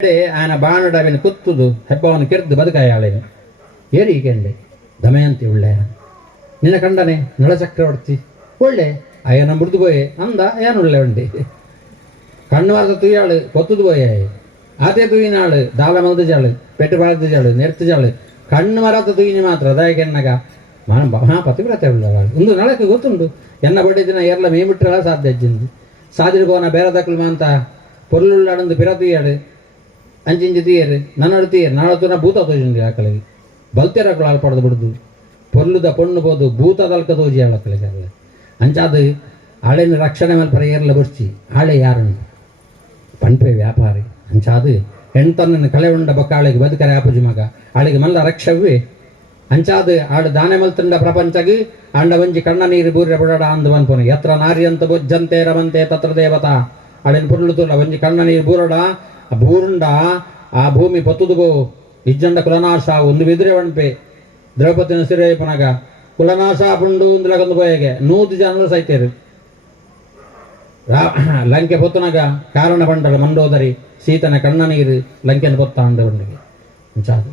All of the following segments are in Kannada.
ఆయన బాణుడవిని కుತ್ತುದು ಹೆಬ್ಬವನ್ನು ಕೆರ್ದು ಬದುಕಾಯಾಳೇನು ಏರಿಕೆಂಡೆ ದಮಯಂತಿ ಒಳ್ಳೆ ನಿನ್ನ ಕಂಡನೆ ನಳಚಕ್ರವರ್ತಿ ಒಳ್ಳೆ ಅಯ್ಯನ ಮೃದು പോയേ ಅಂದ ಏನುಳ್ಳೆ ಉಂಡಿ കണ്ണു വാർത്ത തൂയാള് കൊത്തുതു പോയായി ആദ്യ തൂയിനാള് ദാള മതിച്ചാള് പെട്ട് പാളത്തിച്ചാള് ನೆರ್ತಿಚಾಳು ಕಣ್ಣು ಮರತ ತೂಯಿನಿ ಮಾತ್ರ ಅದಾಯಕ್ಕೆ ಎನ್ನಗ ಪತಿವ್ರತೆ ಉಳ್ಳವಾಳು ಒಂದು ನಾಳಕ್ಕೆ ಗೊತ್ತುಂಡು ಎನ್ನ ಬಡ್ಡಿ ದಿನ ಎರಲ ಮೇಬಿಟ್ರಲ್ಲ ಸಾಧ್ಯ ಅಜ್ಜಿಂದು ಸಾದಿರು ಕೋನ ಬೇರೆ ದಕ್ಕಲು ಅಂತ ಪೊರ್ಲುಳ್ಳಾಡಂದು ಪಿರ ತೂಯಾಳು ಅಂಚಿಂಚಿ ತೀಯರು ನನ್ನಡು ತೀಯರು ನಾಳತ್ತುನ ಭೂತ ತೋಜುಂಡು ಆಕಳಿಗೆ ಬಲ್ತೆರಕಳು ಆಳ್ಪಡ್ದು ಬಿಡುದು ಪೊರ್ಲುದ ಪೊಣ್ಣು ಬೋದು ಭೂತದಲ್ಕ ತೋಜಿ ಆಳಕ್ಕಳಿಗೆ ಅಲ್ಲ ಅಂಚಾದು ಆಳೆನ ರಕ್ಷಣೆ ಮಲ್ಪರ ಏರ್ಲ ಬಡ್ಸಿ ಆಳೆ ಯಾರುಂಡು ಪಂಪೆ ವ್ಯಾಪಾರಿ ಅಂಚಾದು ಹೆಣ್ತನ್ನ ಕಳೆ ಉಂಡ ಬಕ್ಕಾಳಿಗೆ ಬದುಕರೆ ಆಪುಜಿ ಮಗ ಆಳಿಗೆ ಮಲ್ಲ ರಕ್ಷವೇ ಅಂಚಾದು ಆಡು ದಾನೆ ಮಲ್ತಂಡ ಪ್ರಪಂಚಗೆ ಅಂಡ ಒಂಜಿ ಕಣ್ಣ ನೀರು ಬೂರ್ಯ ಬುಡಡ ಅಂದು ಅನ್ಪುನೆ ಎತ್ರ ನಾರ್ಯಂತ ಬೊಜ್ಜಂತೆ ರವಂತೆ ತತ್ರ ದೇವತಾ ಆಳಿನ ಪುರ್ಲುತುಲ್ಲ ಒಂಜಿ ಕಣ್ಣ ನೀರು ಬೂರಡ ಬೂರುಂಡ ಆ ಭೂಮಿ ಪೊತ್ತುದು ಬೋ ಇಜ್ಜಂಡ ಕುಲನಾಶ ಒಂದು ಬಿದ್ರೆ ಒಣಪೆ ದ್ರೌಪದಿನ ಸಿರೇಪನಗ ಕುಲನಾಶ ಪುಂಡು ಒಂದುಲಗೊಂದು ಬೋಯಗೆ 100 ಜನರು ಸೈತೇರು ಲಂಕೆ ಪೊತ್ತುನಗ ಕಾರಣ ಪಂಡಲ ಮಂಡೋದರಿ ಸೀತನ ಕಣ್ಣ ನೀರು ಲಂಕೆನ ಪೊತ್ತ ಅಂಡ ಉಂಡಿಗೆ ಅಂಚಾದು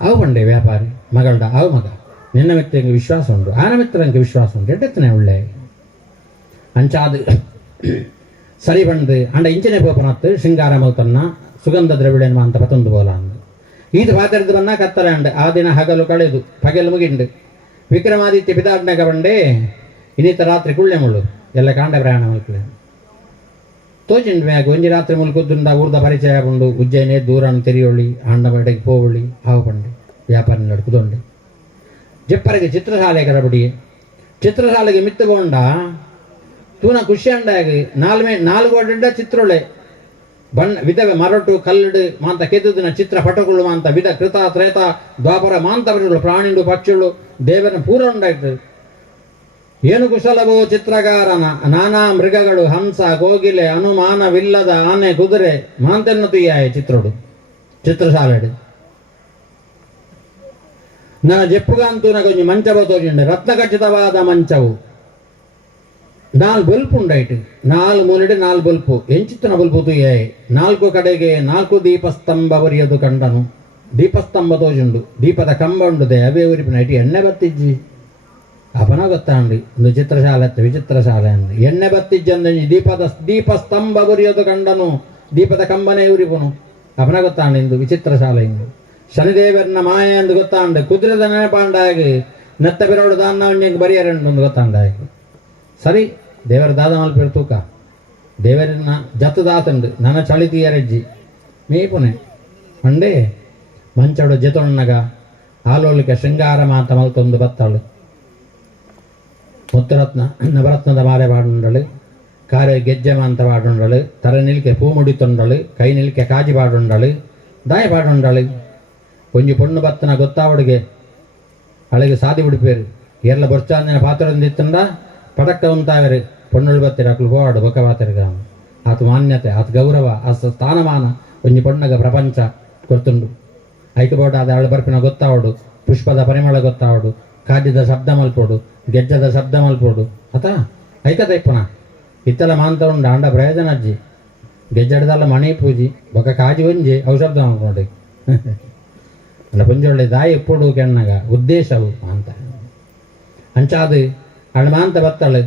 ಅವು ಪಂಡೆ ವ್ಯಾಪಾರಿ ಮಗಳ್ಡ ಅವು ಮಗ ನಿನ್ನ ಮಿತ್ರಂಗೆ ವಿಶ್ವಾಸ ಉಂಟು ಆನ ಮಿತ್ರಂಗೆ ವಿಶ್ವಾಸ ಉಂಟು ಎಡ್ಡೆತ್ತನೆ ಒಳ್ಳೆ ಅಂಚಾದು ಸರಿ ಬಂದು ಅಂಡ ಇಂಚನೆ ಪೋಪನತ್ತು ಶೃಂಗಾರ ಮಲ್ತನ್ನ ಸುಗಂಧ ದ್ರವಿಡನ್ಮ ಅಂತ ಪತೊಂದು ಬೋಲ ಅಂದು ಈದು ಪಾತ್ರೆದು ಬನ್ನ ಕತ್ತರೆ ಅಂಡೆ ಆ ದಿನ ಹಗಲು ಕಳೆದು ಪಗೆಲು ಮುಗಿಂಡು ವಿಕ್ರಮಾದಿತ್ಯ ಪಿತಾಡ್ನಾಗ ಬಂಡೆ ಇನ್ನಿತ ರಾತ್ರಿ ಕುಳ್ಳೆ ಮುಳ್ಳು ಎಲ್ಲ ಕಾಂಡ ಪ್ರಯಾಣ ಮಲ್ಕಲೆ ತೋಜಿಂಡು ಮ್ಯಾಗ ಒಂಜಿ ರಾತ್ರಿ ಮುಲ್ಕುದ್ದುಂಡ ಊರ್ದ ಪರಿಚಯ ಬಂಡು ಉಜ್ಜಯಿನಿ ದೂರನ್ನು ತೆರಿಯೊಳ್ಳಿ ಆಂಡ ಬಡೆಗೆ ಪೋವಳ್ಳಿ ಹಾವು ಬಂಡೆ ವ್ಯಾಪಾರ ನಡ್ಕುದೊಂಡೆ ಜಪ್ಪರಿಗೆ ಚಿತ್ರಶಾಲೆ ಕರಬಡಿ ಚಿತ್ರಶಾಲೆಗೆ ಮಿತ್ತುಗೊಂಡ ತೂನ ಖುಷಿ ಅಂಡಾಗಿ ನಾಲ್ಕು ಒಡ್ಡ ಚಿತ್ರೊಳೆ ಬಣ್ಣ ವಿಧವೆ ಮರಟು ಕಲ್ಲಡು ಮಾಂತ ಕೆದ್ದುದಿನ ಚಿತ್ರ ಪಟಗಳು ಮಾಂತ ವಿಧ ಕೃತ ತ್ರೇತ ದ್ವಾಪರ ಮಾಂತ ಬರಗಳು ಪ್ರಾಣಿಗಳು ಪಕ್ಷಿಗಳು ದೇವರ ಪೂರ ಉಂಡಾಯ್ತು ಏನು ಕುಶಲವೋ ಚಿತ್ರಗಾರನ ನಾನಾ ಮೃಗಗಳು ಹಂಸ ಕೋಗಿಲೆ ಅನುಮಾನವಿಲ್ಲದ ಆನೆ ಕುದುರೆ ಮಾಂತೆನ್ನು ತುಯ್ಯಾಯ ಚಿತ್ರಡು ಚಿತ್ರಶಾಲೆಡು ನನ್ನ ಜೆಪ್ಪುಗಂತೂ ನಗೊಂಜಿ ಮಂಚವ ತೋಜಿಂಡೆ ರತ್ನಖಚಿತವಾದ ಮಂಚವು 4 ಬಲ್ಪು ಉಂಡಾಯ್ತು 4 ಮೂಲೆಡೆ 4 ಬಲ್ಪು ಎಂಚಿತ್ತನ ಬಲ್ಪು ತುಯ್ಯಾಯ 4 ಕಡೆಗೆ 4 ದೀಪಸ್ತಂಭ ಬರಿಯದು ಕಂಡನು ದೀಪಸ್ತಂಭ ತೋಜುಂಡು ದೀಪದ ಕಂಬ ಉಂಡುದೆ ಅವೇ ಉರಿಪಿನ ಇಟ್ಟು ಎಣ್ಣೆ ಬತ್ತಿಜ್ಜಿ ಅಪನ ಗೊತ್ತಾಂಡಿ ಒಂದು ಚಿತ್ರಶಾಲೆ ವಿಚಿತ್ರಶಾಲೆ ಅಂದು ಎಣ್ಣೆ ಬತ್ತಿಜ್ಜಂದ ದೀಪಸ್ತಂಭ ಬರಿಯೋದು ಕಂಡನು ದೀಪದ ಕಂಬನೇ ಉರಿಪುನು ಅಪನ ಗೊತ್ತಾಂಡಿ ಇಂದು ವಿಚಿತ್ರಶಾಲೆ ಇಂದು ಶನಿದೇವರನ ಮಾಯ ಎಂದು ಗೊತ್ತಾಂಡು ಕುದುರೆದ ನೆನಪಾಂಡಾಗಿ ನೆತ್ತ ಬಿರೋಡು ದಾನ ಒಂಜಂಗೆ ಬರಿಯರೆಂಡು ಒಂದು ಗೊತ್ತಾಂಡಾಗಿ ಸರಿ ದೇವರ ದಾದ ಮಲ್ಪಿರ ತೂಕ ದೇವರನ್ನ ಜತ್ತು ದಾತಂಡು ನನ್ನ ಚಳಿತೀಯರಜ್ಜಿ ಮೇಪುನೆ ಮಂಡೇ ಮಂಚಡು ಜತೊಣ್ಣಗ ಆಲೋಲಿಕ ಶೃಂಗಾರ ಮಾತ ಮಲ್ತೊಂದು ಬತ್ತಾಳು ಮುತ್ತರತ್ನ ನವರತ್ನದ ಮಾಲೆ ಪಾಡುಂಡಳು ಕಾರೆ ಗೆಜ್ಜೆ ಮಾಂತ ಪಾಡುಂಡಳು ತಲೆ ನಿಲ್ಕೆ ಪೂ ಮುಡಿತೊಂಡಳು ಕೈ ನಿಲ್ಕೆ ಕಾಜಿ ಪಾಡುಂಡಳು ದಾಯ ಪಾಡುಂಡಳು ಒಂಜಿ ಪೊಣ್ಣು ಬತ್ತನ ಗೊತ್ತಾವಡಿಗೆ ಅಳಿಗೆ ಸಾದಿ ಬಿಡಿಪೇರು ಎಲ್ಲ ಬೊರ್ಚಾಂದಿನ ಪಾತ್ರದಿಂದಿತ್ತಂಡ ಪಟಕ್ಕ ಉಂಟಾವರೆ ಪೊಣ್ಣುಳು ಬತ್ತಿರ ಅಕ್ಲು ಹೋವಾಡು ಬೊಕ್ಕವಾತಿರ್ಗ ಆತ ಮಾನ್ಯತೆ ಆತ ಗೌರವ ಆತ ಸ್ಥಾನಮಾನ ಒಂಜಿ ಪೊಣ್ಣಗ ಪ್ರಪಂಚ ಗೊತ್ತುಂಡು ಐಕೆ ಬೋಟ ಅದ ಅಳು ಬರ್ಪಿನ ಗೊತ್ತಾವಡು ಪುಷ್ಪದ ಪರಿಮಳ ಗೊತ್ತಾವಡು ಕಾದ್ಯದ ಶಬ್ದ ಮಲ್ಪೋಡು ಗೆಜ್ಜದ ಶಬ್ದ ಮಲ್ಪೋಡು ಆತ ಐಕತ ಇಪ್ಪನ ಇತ್ತಲ ಮಾಂತ ಉಂಡ ಅಂಡ ಪ್ರಯೋಜನ ಅಜ್ಜಿ ಗೆಜ್ಜಡದಲ್ಲ ಮಣಿ ಪೂಜಿ ಬೊಕ್ಕ ಕಾಜಿ ಒಂಜಿ ಅವು ಶಬ್ದ ಮಾಡ್ಕೊಂಡು ಅಲ್ಲ ಪುಂಜೊಳ್ಳೆ ದಾಯಿ ಇಪ್ಪುಡು ಕೆಣ್ಣಗ ಉದ್ದೇಶವು ಅಂತ ಅಂಚಾದು ಅಣ್ಮಾಂತ ಬತ್ತಳು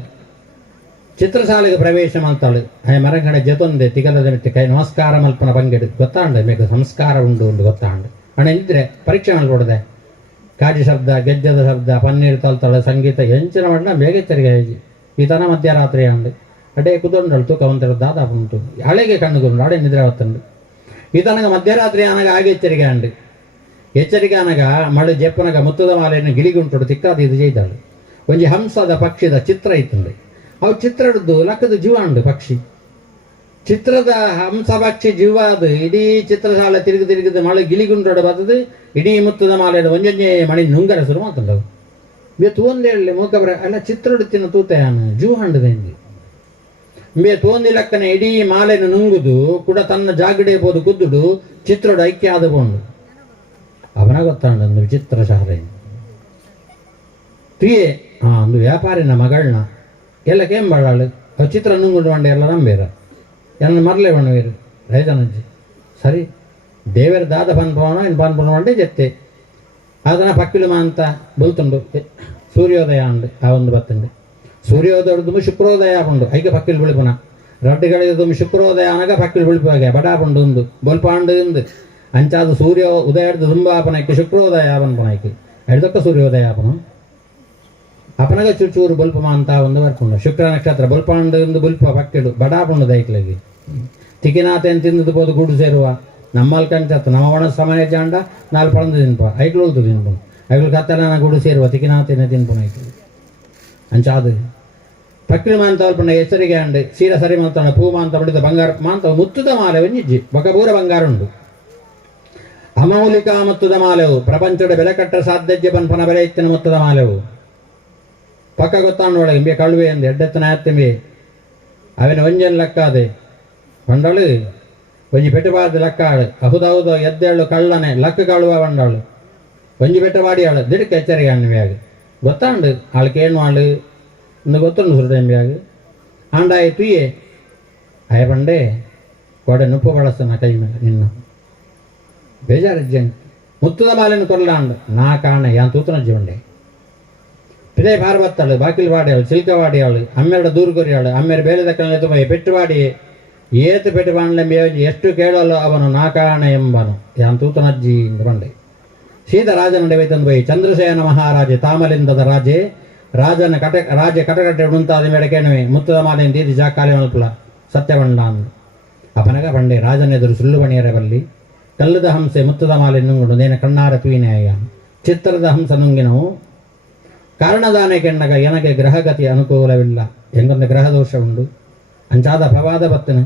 ಚಿತ್ರಶಾಲೆಗೆ ಪ್ರವೇಶ ಮಾಡ್ತಾಳು ಆಯ ಮರಗಡೆ ಜೊತೊಂದೆ ತಿಗಲದ ಮಿಟ್ಟಿ ಕೈ ನಮಸ್ಕಾರ ಮಲ್ಪನ ಬಂಗೆಡು ಗೊತ್ತಾಂಡೆ ಮೇಗ ಸಂಸ್ಕಾರ ಉಂಡು ಉಂಡು ಗೊತ್ತಾಂಡು ಅಣ್ಣ ಇದ್ರೆ ಪರೀಕ್ಷೆ ಮಾಡ್ಕೊಡದೆ ಕಾಜಿ ಶಬ್ದ ಗೆಜ್ಜದ ಶಬ್ದ ಪನ್ನೀರು ತಲ್ತಾಳೆ ಸಂಗೀತ ಎಂಚಿನ ಮಣ್ಣ ಬೇಗ ಎಚ್ಚರಿಕೆ ಹೇಜಿ ಈತನ ಮಧ್ಯರಾತ್ರಿ ಅಂಡು ಅಡೇ ಕುದೊಂಡಳು ತೂಕ ಒಂಥರ ದಾದಾಪ ಉಂಟು ಹಳೆಗೆ ಕಣ್ಣುಗೊಂಡು ಅಡೆ ನಿದ್ರೆ ಹೊತ್ತಂಡು ಈತನಗ ಮಧ್ಯರಾತ್ರಿ ಅನಗ ಆಗ ಎಚ್ಚರಿಕೆ ಅಂಡು ಎಚ್ಚರಿಕೆ ಅನಗ ಮಳೆ ಜಪ್ಪನಗ ಮುತ್ತದ ಮಾಲೆಯನ್ನು ಗಿಳಿಗುಂಟು ತಿಕ್ಕಾದ ಇದು ചെയ്താಳು ಒಂಜಿ ಹಂಸದ ಪಕ್ಷಿದ ಚಿತ್ರ ಇತ್ತಂಡೆ ಅವು ಚಿತ್ರ ಹಿಡಿದು ಲಕ್ಕದ ಜೀವ ಉಂಡು ಪಕ್ಷಿ ಚಿತ್ರದ ಹಂಸ ಪಕ್ಷಿ ಜೀವಾದು ಇಡೀ ಚಿತ್ರಶಾಲೆ ತಿರುಗಿದ ಮಳೆ ಗಿಳಿಗುಂಟೋಡ ಬರ್ತದೆ ಇಡೀ ಮುತ್ತದ ಮಾಲೆಯ ಒಂಜೊಂಜೆ ಮಳೆ ನುಂಗರ ಶುರು ಮಾತಂಡವು ಬೇತು ಒಂದೇಳಿ ಮೂಕಬ್ರ ಅಲ್ಲ ಚಿತ್ರ ಹಿಡಿತಿನ ತೂತೆಯಾನು ಜೀವ ಹಂಡದಂಗೆ ಬೇ ತೋಂದಿ ಲಕ್ಕನೆ ಇಡೀ ಮಾಲೆನ ನುಂಗುದು ಕೂಡ ತನ್ನ ಜಾಗಡೆ ಬೋದು ಕುದ್ದುಡು ಚಿತ್ರಡು ಐಕ್ಯ ಆದ ಕೊಂಡು ಅವನ ಗೊತ್ತಾಂಡು ವಿಚಿತ್ರಶಾಲೆ ತುಯೇ ಒಂದು ವ್ಯಾಪಾರಿನ ಮಗಳನ್ನ ಎಲ್ಲ ಕೇಂಬಾಳು ಅವು ಚಿತ್ರ ನುಂಗುಂಡು ಬಂಡೆ ಎಲ್ಲ ನಂಬೇರ ಎಲ್ಲ ಮರಲೇ ಬಣ್ಣವೇರು ರೈತನಜ್ಜಿ ಸರಿ ದೇವರ ದಾದ ಪನ್ಪವನ ಇನ್ನು ಪನ್ಪನ అంటే చెప్తే ಅದನ್ನ ಪಕ್ಕಿಲು ಮಾಂತ ಬಲ್ತುಂಡು ಸೂರ್ಯೋದಯ ಉಂಡು ಆ ಒಂದು ಬತ್ತುಂಡು ಸೂರ್ಯೋದಯ ದುಮ್ಮಿ ಶುಕ್ರೋದಯ ಉಂಡು ಐಕೆ ಪಕ್ಕಿಲು ಬಿಳಿಪುನ ರಡ್ಡುಗಳಿಗೆ ದುಮ್ಮಿ ಶುಕ್ರೋದಯ ಅನಗ ಪಕ್ಕಿಲು ಬಿಳಿಪುವಾಗೆ ಬಡಾಪುಂಡು ಉಂದು ಬೊಲ್ಪಾಂಡು ಉಂದು ಅಂಚಾದ ಸೂರ್ಯ ಉದಯ ದುಂಬಾಪನ ಐಕೆ ಶುಕ್ರೋದಯ ಪನ್ಪನ ಐಕೆ ಎಡ್ದೊಕ್ಕ ಸೂರ್ಯೋದಯ ಆಪನ ಅಪನಗ ಚೂರು ಬಲ್ಪಮ ಅಂತ ಒಂದು ಬರ್ಪುಂಡು ಶುಕ್ರ ನಕ್ಷತ್ರ ಬಲ್ಪಾಂಡು ಉಂದು ಬುಲ್ಪ ಪಕ್ಕಿಡು ಬಡಾಪುಂಡು ದೈಕ್ಲಗಿ ತಿಕಿನಾತೆ ಅಂತ ತಿಂದು ಬೋದು ಗೂಡು ಸೇರುವ ನಮ್ಮಲ್ಲಿ ಕಂಚತ್ತು ನಮ್ಮ ಒಣ ಸಮಯ ಜಾಂಡ ನಾಲ್ಕು ಪಳಂದು ತಿನ್ಪ ಐಕ್ಲು ಉಳ್ತು ತಿನ್ಪುನು ಐಕ್ಲು ಕತ್ತಲ ಗೂಡು ಸೇರುವ ತಿಕಿನಾತೇನೆ ತಿನ್ಪುನು ಐಕ್ಲು ಅಂಚಾದು ಪಕ್ರಿ ಮಾಂತ ಅಲ್ಪಣ್ಣ ಹೆಸರಿಗೆ ಅಂಡು ಸೀರ ಸರಿ ಮಾಂತ ಪೂ ಮಾಂತ ಬಡಿದ ಬಂಗಾರ ಮಾಂತ ಮುತ್ತುದ ಮಾಲೆ ಒಂಜಿಜ್ಜಿ ಬಕಬೂರ ಬಂಗಾರ ಉಂಡು ಅಮೌಲಿಕ ಮುತ್ತುದ ಮಾಲೆವು ಪ್ರಪಂಚದ ಬೆಲೆ ಕಟ್ಟ ಸಾಧ್ಯಜ್ಜೆ ಪನ್ಪನ ಬೆಲೆ ಇತ್ತಿನ ಮುತ್ತದ ಮಾಲೆವು ಪಕ್ಕ ಗೊತ್ತಾಂಡೊಳ ಇಂಬೆ ಕಳುವೆ ಅಂದು ಎಡ್ಡೆತ್ತನ ಎತ್ತಿಂಬೆ ಅವನ ಒಂಜನ್ ಲೆಕ್ಕಾದೆ ಬಂಡಳು ಒಂಜಿ ಪೆಟ್ಟಬಾರ್ದು ಲೆಕ್ಕಾಳು ಅಹುದೌದು ಎದ್ದೇಳು ಕಳ್ಳನೆ ಲಕ್ಕ ಕಳುವ ಬಂಡಾಳು ಒಂಜಿ ಪೆಟ್ಟಬಾಡಿ ಆಳು ದಿಡಕ್ಕೆ ಎಚ್ಚರಿಕೆ ಅನ್ಬ್ಯಾಗ ಗೊತ್ತಾಂಡು ಆಳ್ಕೆ ಏನು ಆಳು ಇನ್ನು ಗೊತ್ತುಂಡು ಸುರುಟೆಂಬ್ಯಾಗ ಆಂಡಾಯಿ ತುಯ್ಯೆ ಅಯ ಬಂಡೆ ಕೊಡೆ ನುಪ್ಪು ಬಳಸ್ತನ ಕೈ ಮೇಲೆ ನಿನ್ನ ಬೇಜಾರಿಜ್ಜಂಗೆ ಮುತ್ತದ ಮಾಲೆನ ಕೊಲ್ಲಾಂಡು ನಾ ಕಾಣ ಯಾನ್ ತೂತನಜ್ಜಿ ಉಂಡೆ ಪಿದೇ ಪಾರ್ವತ್ತಾಳು ಬಾಕಿಲು ವಾಡಿಯಾಳು ಚಿಲ್ಕವಾಡಿಯಾಳು ಅಮ್ಮೆರಡ ದೂರು ಕೊರಿಯಾಳು ಅಮ್ಮೆರ ಬೇಲೆದ ಕಣ್ಣೆ ತುಂಬ ಪೆಟ್ಟುವಾಡಿ ಏತು ಪೆಟ್ಟು ಬಾಂಡ್ಲೆ ಮೇಜಿ ಎಷ್ಟು ಕೇಳಲು ಅವನು ನಾಕಾಣ ಎಂಬನು ಯಾನ್ ತೂತನಜ್ಜಿ ಇಂದ ಬಂಡೆ ಸೀದ ರಾಜನ ನಡುವೆತಂದು ಬೈ ಚಂದ್ರಸೇನ ಮಹಾರಾಜೆ ತಾಮಲಿಂದದ ರಾಜೆ ರಾಜನ ರಾಜೆ ಕಟಕಟ್ಟೆ ಉಂತಾದ ಮೇಲೆ ಕೇಣುವೆ ಮುತ್ತದ ಮಾಲೆಯನ್ನು ತೀದಿ ಜಾಕಾಲೆ ಮಲ್ಪುಲ ಸತ್ಯವಂಡ ಅಂದು ಅಪನಗ ಬಂಡೆ ರಾಜನೆದುರು ಸುಳ್ಳು ಬಣಿಯರ ಬಲ್ಲಿ ಕಲ್ಲದ ಹಂಸೆ ಮುತ್ತದ ಮಾಲೆ ನುಂಗುಡು ನೇನ ಕಣ್ಣಾರ ತುಯಿನಾಯ ಚಿತ್ರದ ಹಂಸ ನುಂಗಿನವು ಕಾರಣದಾನೆ ಕೆಣ್ಣಗ ಎನಗೆ ಗ್ರಹಗತಿ ಅನುಕೂಲವಿಲ್ಲ ಎಂಗೊಂದು ಗ್ರಹ ದೋಷ ಉಂಡು ಅಂಚಾದ ಪ್ರವಾದ ಬತ್ತನು